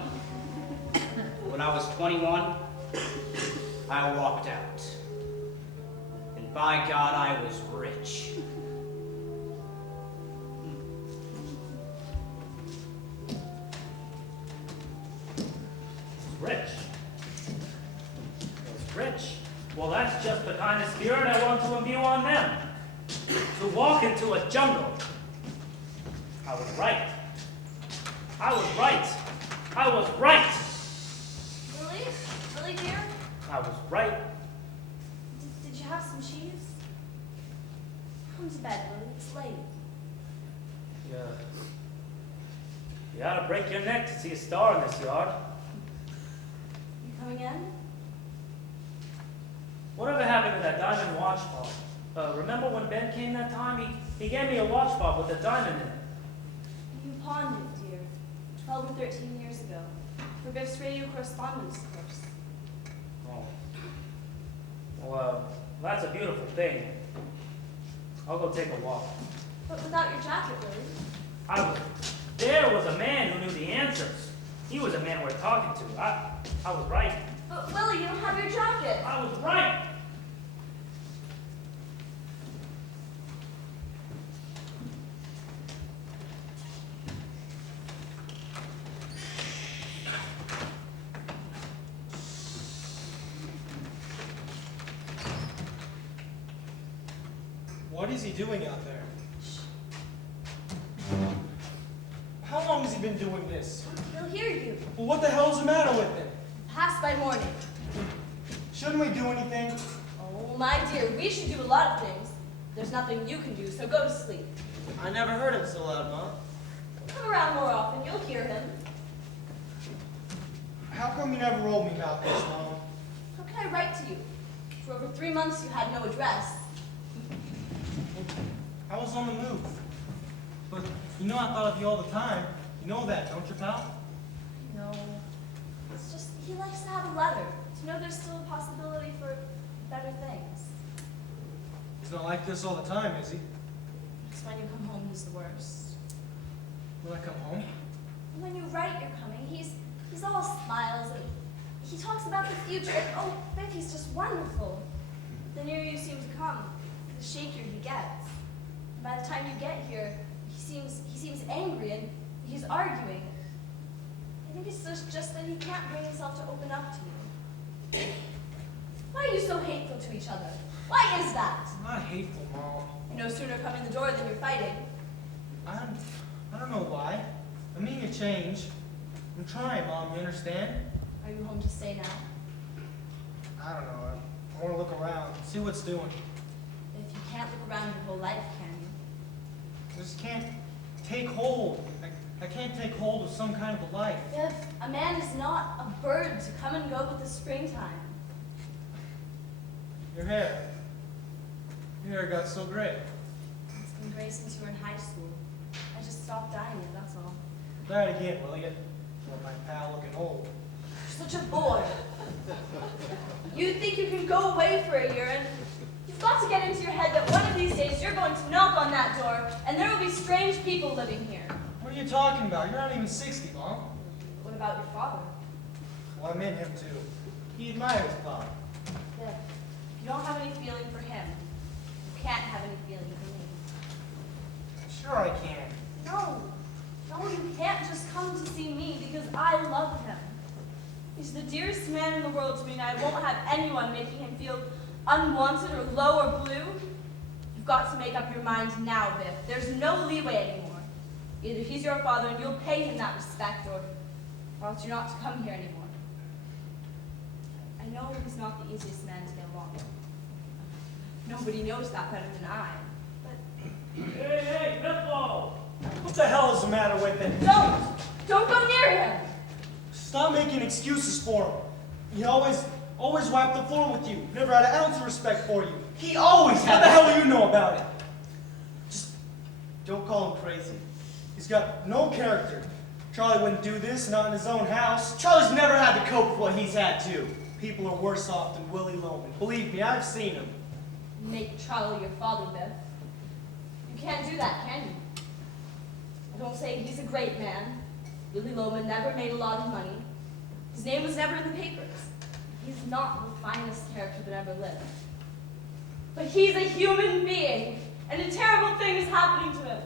When I was 21, I walked out. And by God, I was rich. Rich. Was rich. Well, that's just the kind of spirit I want to imbue on them. To walk into a jungle. I was right. I was right. I was right. Lily? Lily, dear? I was right. Did you have some cheese? Come to bed, Lily. It's late. Yeah. You ought to break your neck to see a star in this yard. You coming in? Whatever happened to that diamond watch fob? Remember when Ben came that time? He gave me a watch fob with a diamond in it. You pawned it, dear. 12 or 13 years ago. For Biff's radio correspondence course. Oh. Well, that's a beautiful thing. I'll go take a walk. But without your jacket, Lily. There was a man who knew the answers. He was a man worth talking to. I was right. But Willie, you don't have your jacket. I was right. What is he doing out there? How long has he been doing this? He'll hear you. Well, what the hell's the matter with him? Pass by morning. Shouldn't we do anything? Oh, my dear, we should do a lot of things. There's nothing you can do, so go to sleep. I never heard him so loud, Mom. Come around more often, you'll hear him. How come you never rolled me about this, Mom? How can I write to you? For over 3 months you had no address. I was on the move. But you know I thought of you all the time. You know that, don't you, pal? No. It's just, he likes to have a letter, to know there's still a possibility for better things. He's not like this all the time, is he? It's when you come home he's the worst. When I come home? When you write you're coming, he's all smiles. And he talks about the future, and oh, Vic, he's just wonderful. The nearer you seem to come, the shakier he gets. And by the time you get here, he seems angry and he's arguing. I think it's just that he can't bring himself to open up to you. Why are you so hateful to each other? Why is that? I'm not hateful, Mom. You no sooner come in the door than you're fighting. I don't know why. I mean to change. I'm trying, Mom, you understand? Are you home to stay now? I don't know. I want to look around, see what's doing. If you can't look around your whole life, can you? I just can't take hold. I can't take hold of some kind of a life. If a man is not a bird to come and go with the springtime. Your hair. Your hair got so gray. It's been gray since you were in high school. I just stopped dyeing it, that's all. Try it again, will you? Or my pal looking old. You're such a boy. You think you can go away for a year, and you've got to get into your head that one of these days you're going to knock on that door, and there will be strange people living here. What are you talking about? You're not even 60, Mom. What about your father? Well, I'm in him too. He admires Bob. If you don't have any feeling for him, you can't have any feeling for me. Sure I can. No, you can't just come to see me because I love him. He's the dearest man in the world to me, and I won't have anyone making him feel unwanted or low or blue. You've got to make up your mind now, Biff. There's no leeway anymore. Either he's your father and you'll pay him that respect, or else you're not to come here anymore. I know he's not the easiest man to get along with. Nobody knows that better than I. But Hey, Biffo! What the hell is the matter with him? don't go near him. Stop making excuses for him. He always wiped the floor with you. Never had an ounce of respect for you. He always What had the hell do you know about it? Just don't call him crazy. He's got no character. Charlie wouldn't do this, not in his own house. Charlie's never had to cope with what he's had to. People are worse off than Willie Loman. Believe me, I've seen him. Make Charlie your father, Biff. You can't do that, can you? I don't say he's a great man. Willie Loman never made a lot of money. His name was never in the papers. He's not the finest character that ever lived. But he's a human being, and a terrible thing is happening to him.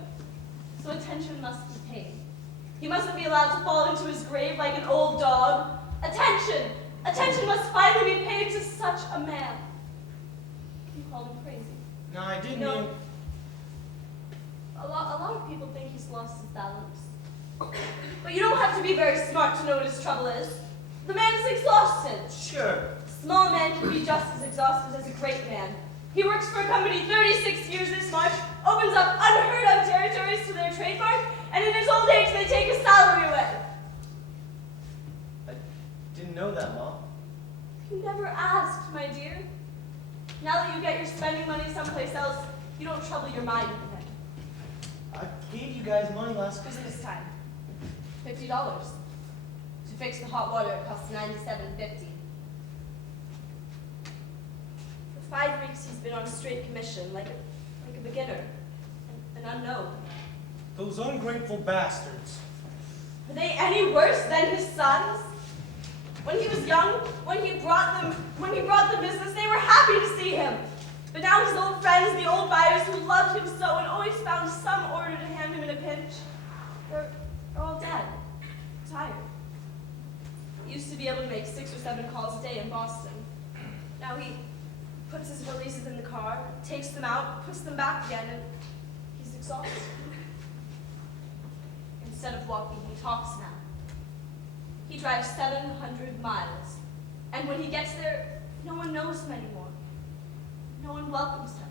So attention must be paid. He mustn't be allowed to fall into his grave like an old dog. Attention! Attention must finally be paid to such a man. You called him crazy. No, I didn't No. mean... A lot of people think he's lost his balance. But you don't have to be very smart to know what his trouble is. The man is exhausted. Sure. A small man can be just as exhausted as a great man. He works for a company 36 years this March, opens up unheard of territories to their trademark, and in his old age they take his salary away. I didn't know that, Mom. You never asked, my dear. Now that you get your spending money someplace else, you don't trouble your mind with him. I gave you guys money last Christmas. Christmas time. $50. To fix the hot water, it costs $97.50. For 5 weeks, he's been on straight commission, like a beginner, an unknown. Those ungrateful bastards. Are they any worse than his sons? When he was young, when he brought the business, they were happy to see him. But now his old friends, the old buyers who loved him so and always found some order to hand him in a pinch, they're all dead, tired. He used to be able to make 6 or 7 calls a day in Boston. Now he puts his valises in the car, takes them out, puts them back again, and he's exhausted. Instead of walking, he talks now. He drives 700 miles, and when he gets there, no one knows him anymore. No one welcomes him.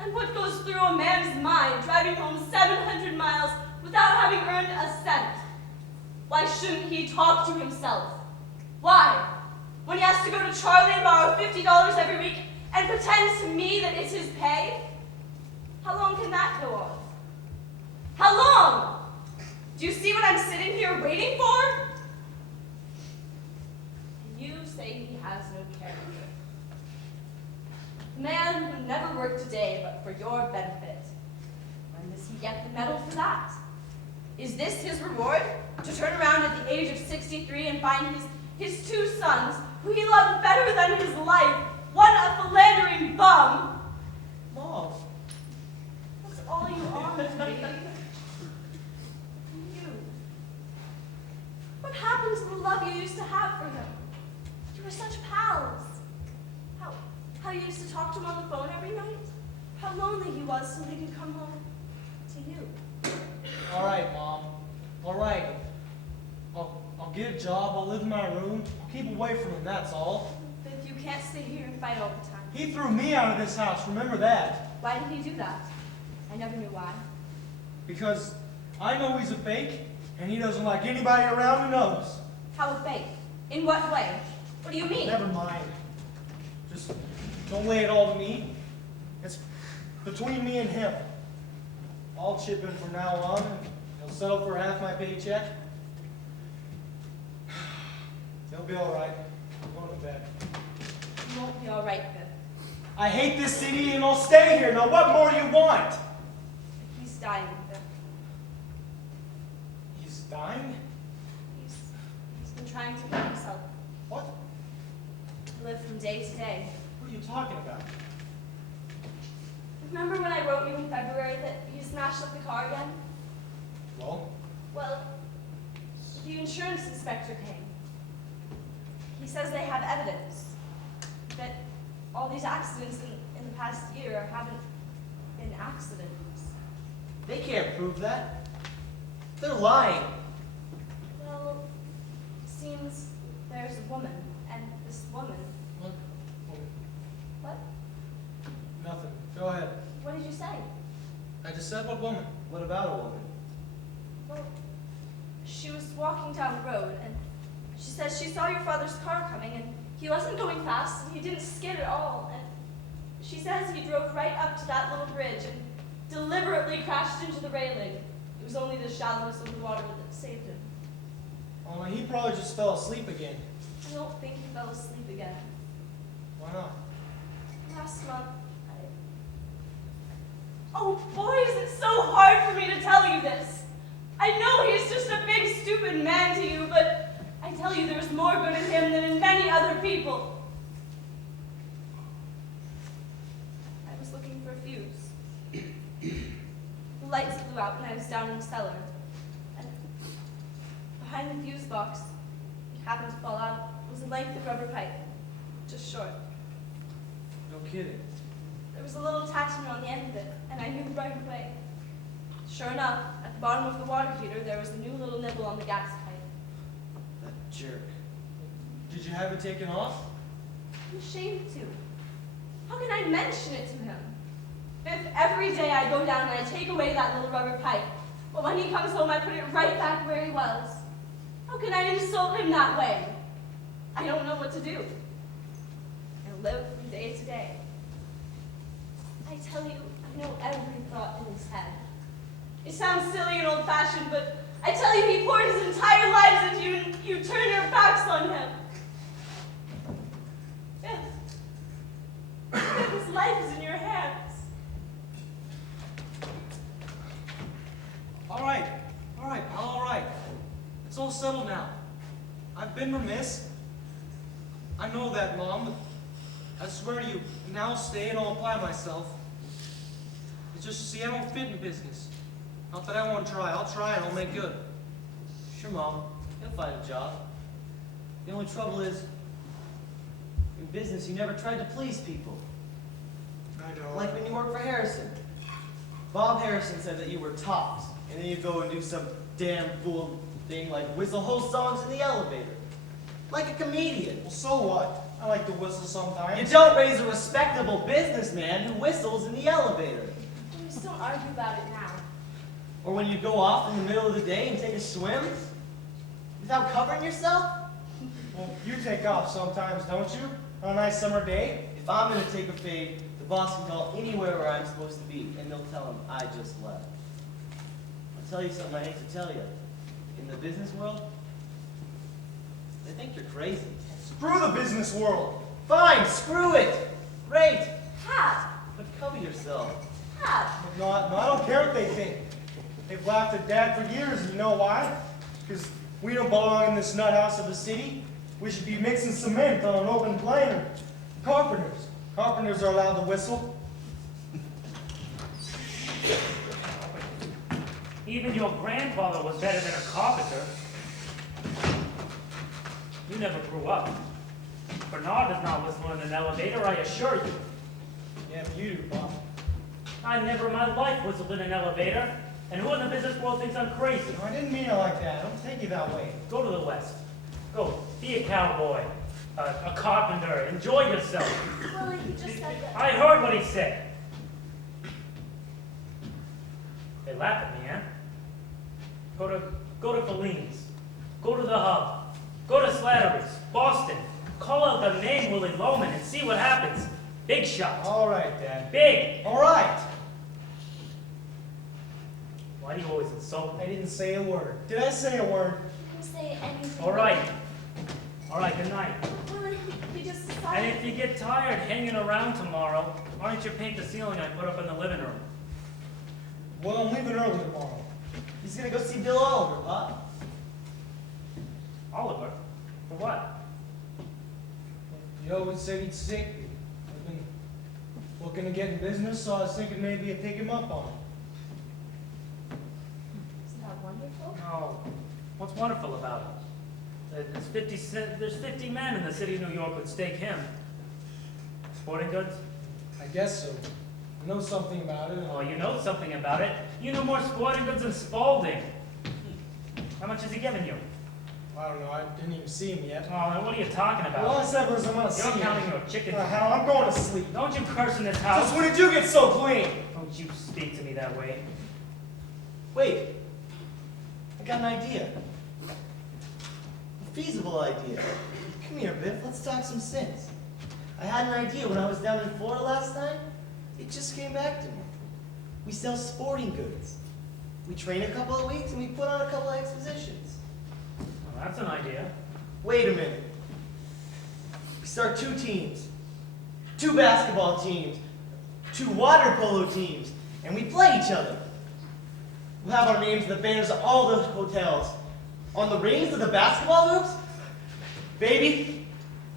And what goes through a man's mind driving home 700 miles without having earned a cent? Why shouldn't he talk to himself? Why? When he has to go to Charlie and borrow $50 every week and pretend to me that it's his pay? How long can that go on? How long? Do you see what I'm sitting here waiting for? And you say he has no character. A man who never worked a day but for your benefit. When does he get the medal for that? Is this his reward? To turn around at the age of 63 and find his 2 sons, who he loved better than his life, one a philandering bum? Mom. That's all you are to me. You. What happened to the love you used to have for him? You were such pals. How you used to talk to him on the phone every night? How lonely he was so he could come home to you. All right, Mom. All right. I'll get a job. I'll live in my room. I'll keep away from him, that's all. But if you can't stay here and fight all the time. He threw me out of this house. Remember that. Why did he do that? I never knew why. Because I know he's a fake, and he doesn't like anybody around who knows. How a fake? In what way? What do you mean? Never mind. Just don't lay it all to me. It's between me and him. I'll chip in from now on, and he'll settle for half my paycheck. He'll be all right. I'm going to bed. You won't be all right, Biff. I hate this city and I'll stay here. Now what more do you want? He's dying, Biff. He's dying? He's been trying to kill himself. What? Live from day to day. What are you talking about? Remember when I wrote you in February that you smashed up the car again? Well, Well, the insurance inspector came. He says they have evidence that all these accidents in the past year haven't been accidents. They can't prove that. They're lying. Well, it seems there's a woman, and this woman. what? What? Nothing. Go ahead. What did you say? I just said what woman? What about a woman? Well, she was walking down the road, and she says she saw your father's car coming, and he wasn't going fast, and he didn't skid at all. And she says he drove right up to that little bridge and deliberately crashed into the railing. It was only the shallowness of the water that saved him. Oh, no, he probably just fell asleep again. I don't think he fell asleep again. Why not? Last month, Oh, boys, it's so hard for me to tell you this. I know he's just a big, stupid man to you, but I tell you there's more good in him than in many other people. I was looking for a fuse. The lights blew out when I was down in the cellar. And behind the fuse box, it happened to fall out, was a length of rubber pipe, just short. No kidding. There was a little attachment on the end of it, and I knew right away. Sure enough, at the bottom of the water heater, there was a new little nibble on the gas pipe. That jerk. Did you have it taken off? I'm ashamed to. How can I mention it to him? If every day I go down and I take away that little rubber pipe, but when he comes home I put it right back where he was. How can I insult him that way? I don't know what to do. I live from day to day. I tell you, I know every thought in his head. It sounds silly and old-fashioned, but I tell you, he poured his entire lives into you, and you turn your backs on him. Biff, his life is in your hands. All right, pal, all right. It's all settled now. I've been remiss. I know that, Mom, but I swear to you, now I'll stay and I'll apply myself. It's just, see, I don't fit in business. Not that I won't try. I'll try and I'll make good. Sure, Mom. He'll find a job. The only trouble is, in business, you never tried to please people. I know. Like when you worked for Harrison. Bob Harrison said that you were tops, and then you go and do some damn fool thing like whistle whole songs in the elevator. Like a comedian. Well, so what? I like to whistle sometimes. You don't raise a respectable businessman who whistles in the elevator. Please don't argue about it now. Or when you go off in the middle of the day and take a swim without covering yourself. Well, you take off sometimes, don't you? On a nice summer day? If I'm going to take a fade, the boss can call anywhere where I'm supposed to be, and they'll tell him I just left. I'll tell you something I hate to tell you. In the business world, they think you're crazy. Screw the business world. Fine, screw it. Great. Hap! But cover yourself. Hap! No, I don't care what they think. They've laughed at Dad for years, and you know why? Because we don't belong in this nut house of a city. We should be mixing cement on an open plain, or carpenters. Carpenters are allowed to whistle. Even your grandfather was better than a carpenter. You never grew up. Bernard does not whistle in an elevator, I assure you. Yeah, but you do, Bob. I never in my life whistled in an elevator. And who in the business world thinks I'm crazy? No, I didn't mean it like that. I don't take you that way. Go to the West. Go. Be a cowboy. A carpenter. Enjoy yourself. Willie, he just said that. I heard what he said. They laugh at me, huh? Go to Fellini's. Go to the Hub. Go to Slattery's. Boston. Call out the name Willie Loman and see what happens. Big shot. All right, Dad. Big. All right. Why do you always insult I me? didn't say a word. Did I say a word? You can say anything. All right. All right, good night. Willie, you just And decided. if you get tired hanging around tomorrow, why don't you paint the ceiling I put up in the living room? Well, I'm leaving early tomorrow. He's gonna go see Bill Oliver, Pop. Oliver? For what? He always said he'd sick. I've been looking to get in business, so I was thinking maybe I'd take him up on it. Isn't that wonderful? No. What's wonderful about it? There's 50 men in the city of New York would stake him. Sporting goods? I guess so. I know something about it. Oh, you know something about it. You know more sporting goods than Spalding. How much has he given you? I don't know. I didn't even see him yet. Oh, what are you talking All I about? said was I'm gonna see You're him. counting your chickens. Hell, I'm going to sleep. Don't you curse in this house. Since when did you get so clean? Don't you speak to me that way. Wait. I got an idea. A feasible idea. Come here, Biff. Let's talk some sense. I had an idea when I was down in Florida last time. It just came back to me. We sell sporting goods. We train a couple of weeks and we put on a couple of expositions. Well, that's an idea. Wait a minute. We start 2 teams. 2 basketball teams. 2 water polo teams. And we play each other. We'll have our names in the banners of all the hotels. On the rings of the basketball hoops? Baby,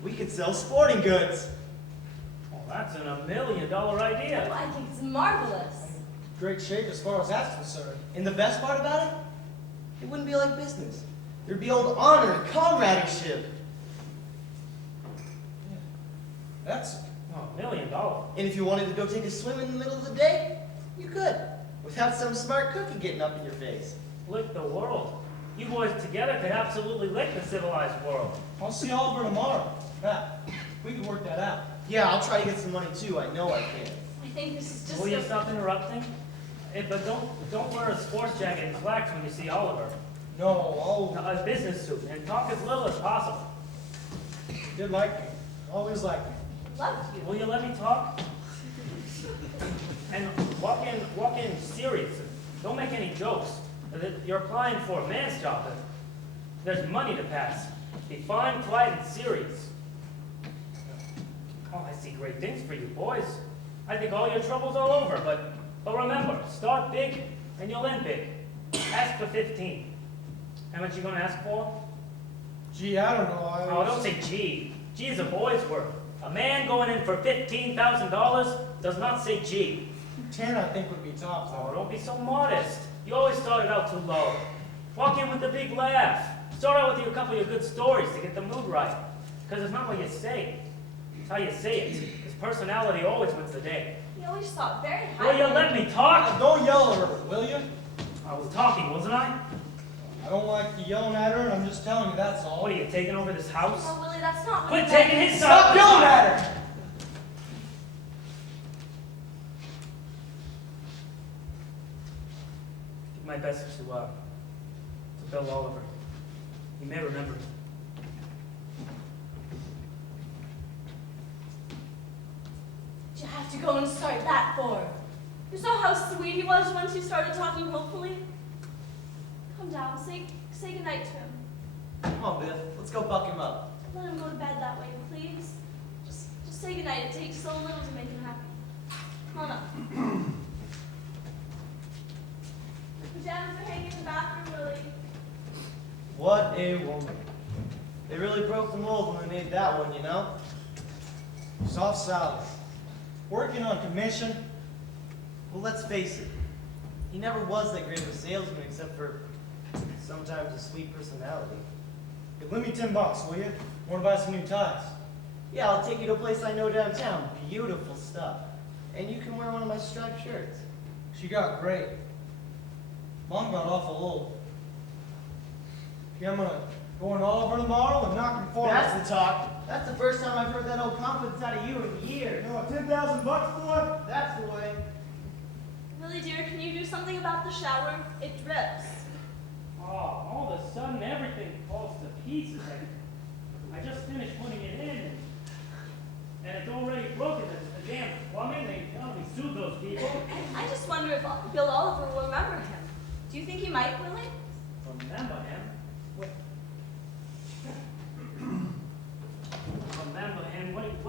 we could sell sporting goods. Well, that's an $1 million idea. Oh, I think it's marvelous. Great shape as far as that's concerned. And the best part about it? It wouldn't be like business. There'd be old honor and comradeship. That's Oh, $1 million. And if you wanted to go take a swim in the middle of the day, you could. Without some smart cookie getting up in your face. Lick the world. You boys together could absolutely lick the civilized world. I'll see Oliver tomorrow. Yeah, we can work that out. Yeah, I'll try to get some money too. I know I can. I think this is just Will you a- stop interrupting? But don't wear a sports jacket and slacks when you see Oliver. No, A business suit, and talk as little as possible. he did like me. Always liked me. Loved you. Will you let me talk? And walk in serious. Don't make any jokes. You're applying for a man's job. There's money to pass. Be fine, quiet, and serious. Oh, I see great things for you, boys. I think all your trouble's all over, but remember, start big and you'll end big. Ask for 15. How much you gonna ask for? Gee, I don't know. Oh, don't say G. G is a boy's word. A man going in for $15,000 does not say G. 10, I think, would be top, Oh, though. don't be so modest. You always started out too low. Walk in with a big laugh. Start out with a couple of good stories to get the mood right. Because it's not what you say, it's how you say it. Because personality always wins the day. He always thought very Will highly. you let me talk? Don't yell at her, will you? I was talking, wasn't I? I don't like you yelling at her, and I'm just telling you, that's all. What are you, taking over this house? Oh, Willie, that's not what Quit he taking meant. his side. Stop yelling at her! My best to Bill Oliver. He may remember me. Did you have to go and start that for? You saw how sweet he was once you started talking hopefully? Come down, say goodnight to him. Come on, Biff. Let's go buck him up. Let him go to bed that way, please. Just say goodnight. It takes so little to make him happy. Come on up. The pajamas are hanging in the bathroom, Willie. What a woman. They really broke the mold when they made that one, you know? Soft salad. Working on commission. Well, let's face it. He never was that great of a salesman except for sometimes a sweet personality. Hey, lend me $10, will you? Want to buy some new ties? Yeah, I'll take you to a place I know downtown. Beautiful stuff. And you can wear one of my striped shirts. She got great. Mom got awful old. Okay, I'm gonna go in Oliver tomorrow and knock him for That's the talk. That's the first time I've heard that old confidence out of you in years. You know, $10,000, boy? That's the way. Willie, dear, can you do something about the shower? It drips. Oh, all of a sudden everything falls to pieces. I just finished putting it in, and it's already broken. The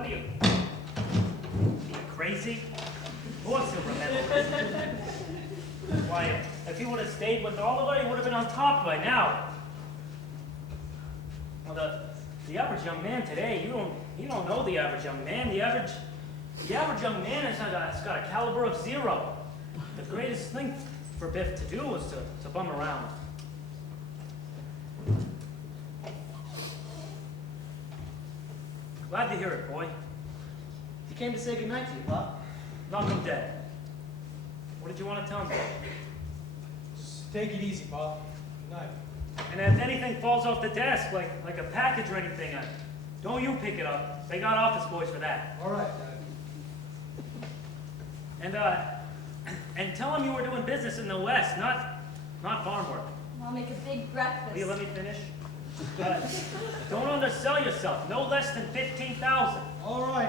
What are you crazy? Of course he'll remember. Why, if he would have stayed with Oliver, he would have been on top by now. Well, the average young man today, you don't know the average young man. The average young man has got a caliber of 0. The greatest thing for Biff to do was to bum around. Glad to hear it, boy. He came to say goodnight to you, Pop. Knock him dead. What did you want to tell me? Just take it easy, Pop. Good night. And if anything falls off the desk, like a package or anything, don't you pick it up. They got office boys for that. All right, Dad. And tell him you were doing business in the West, not farm work. I'll make a big breakfast. Will you let me finish? Don't undersell yourself. No less than 15,000. All right.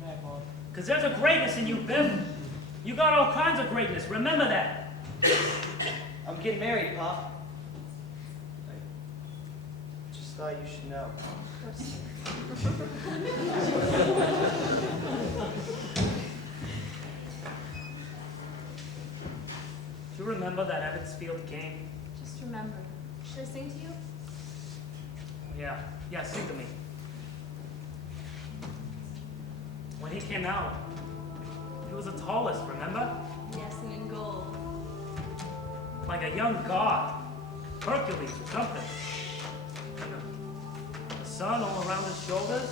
Good night, Pop. Because there's a greatness in you, Biff. You got all kinds of greatness. Remember that. I'm getting married, Pop. I just thought you should know. Do you remember that Evansfield game? Just remember. Should I sing to you? Yeah, sing to me. When he came out, he was the tallest, remember? Yes, and in gold. Like a young god. Hercules or something. The sun all around his shoulders.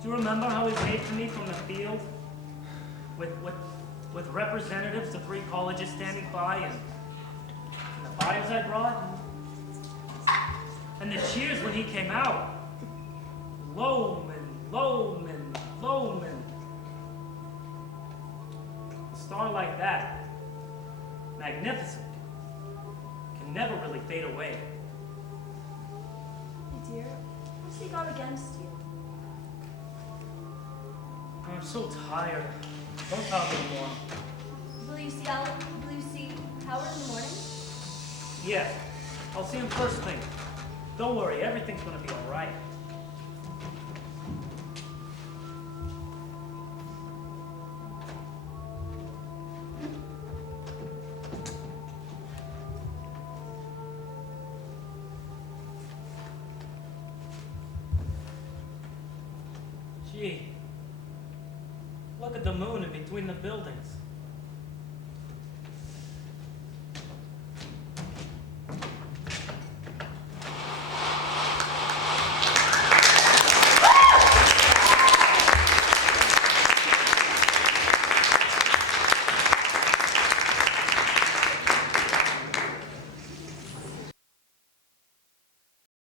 Do you remember how he waved to me from the field? With representatives of 3 colleges standing by and the fires I brought? And the cheers when he came out. Loman, Loman, Loman. A star like that, magnificent, can never really fade away. Hey, dear, what's he got against you? I'm so tired. Don't talk anymore. Will you see Howard in the morning? Yeah, I'll see him first thing. Don't worry, everything's gonna be all right. Gee, look at the moon in between the buildings.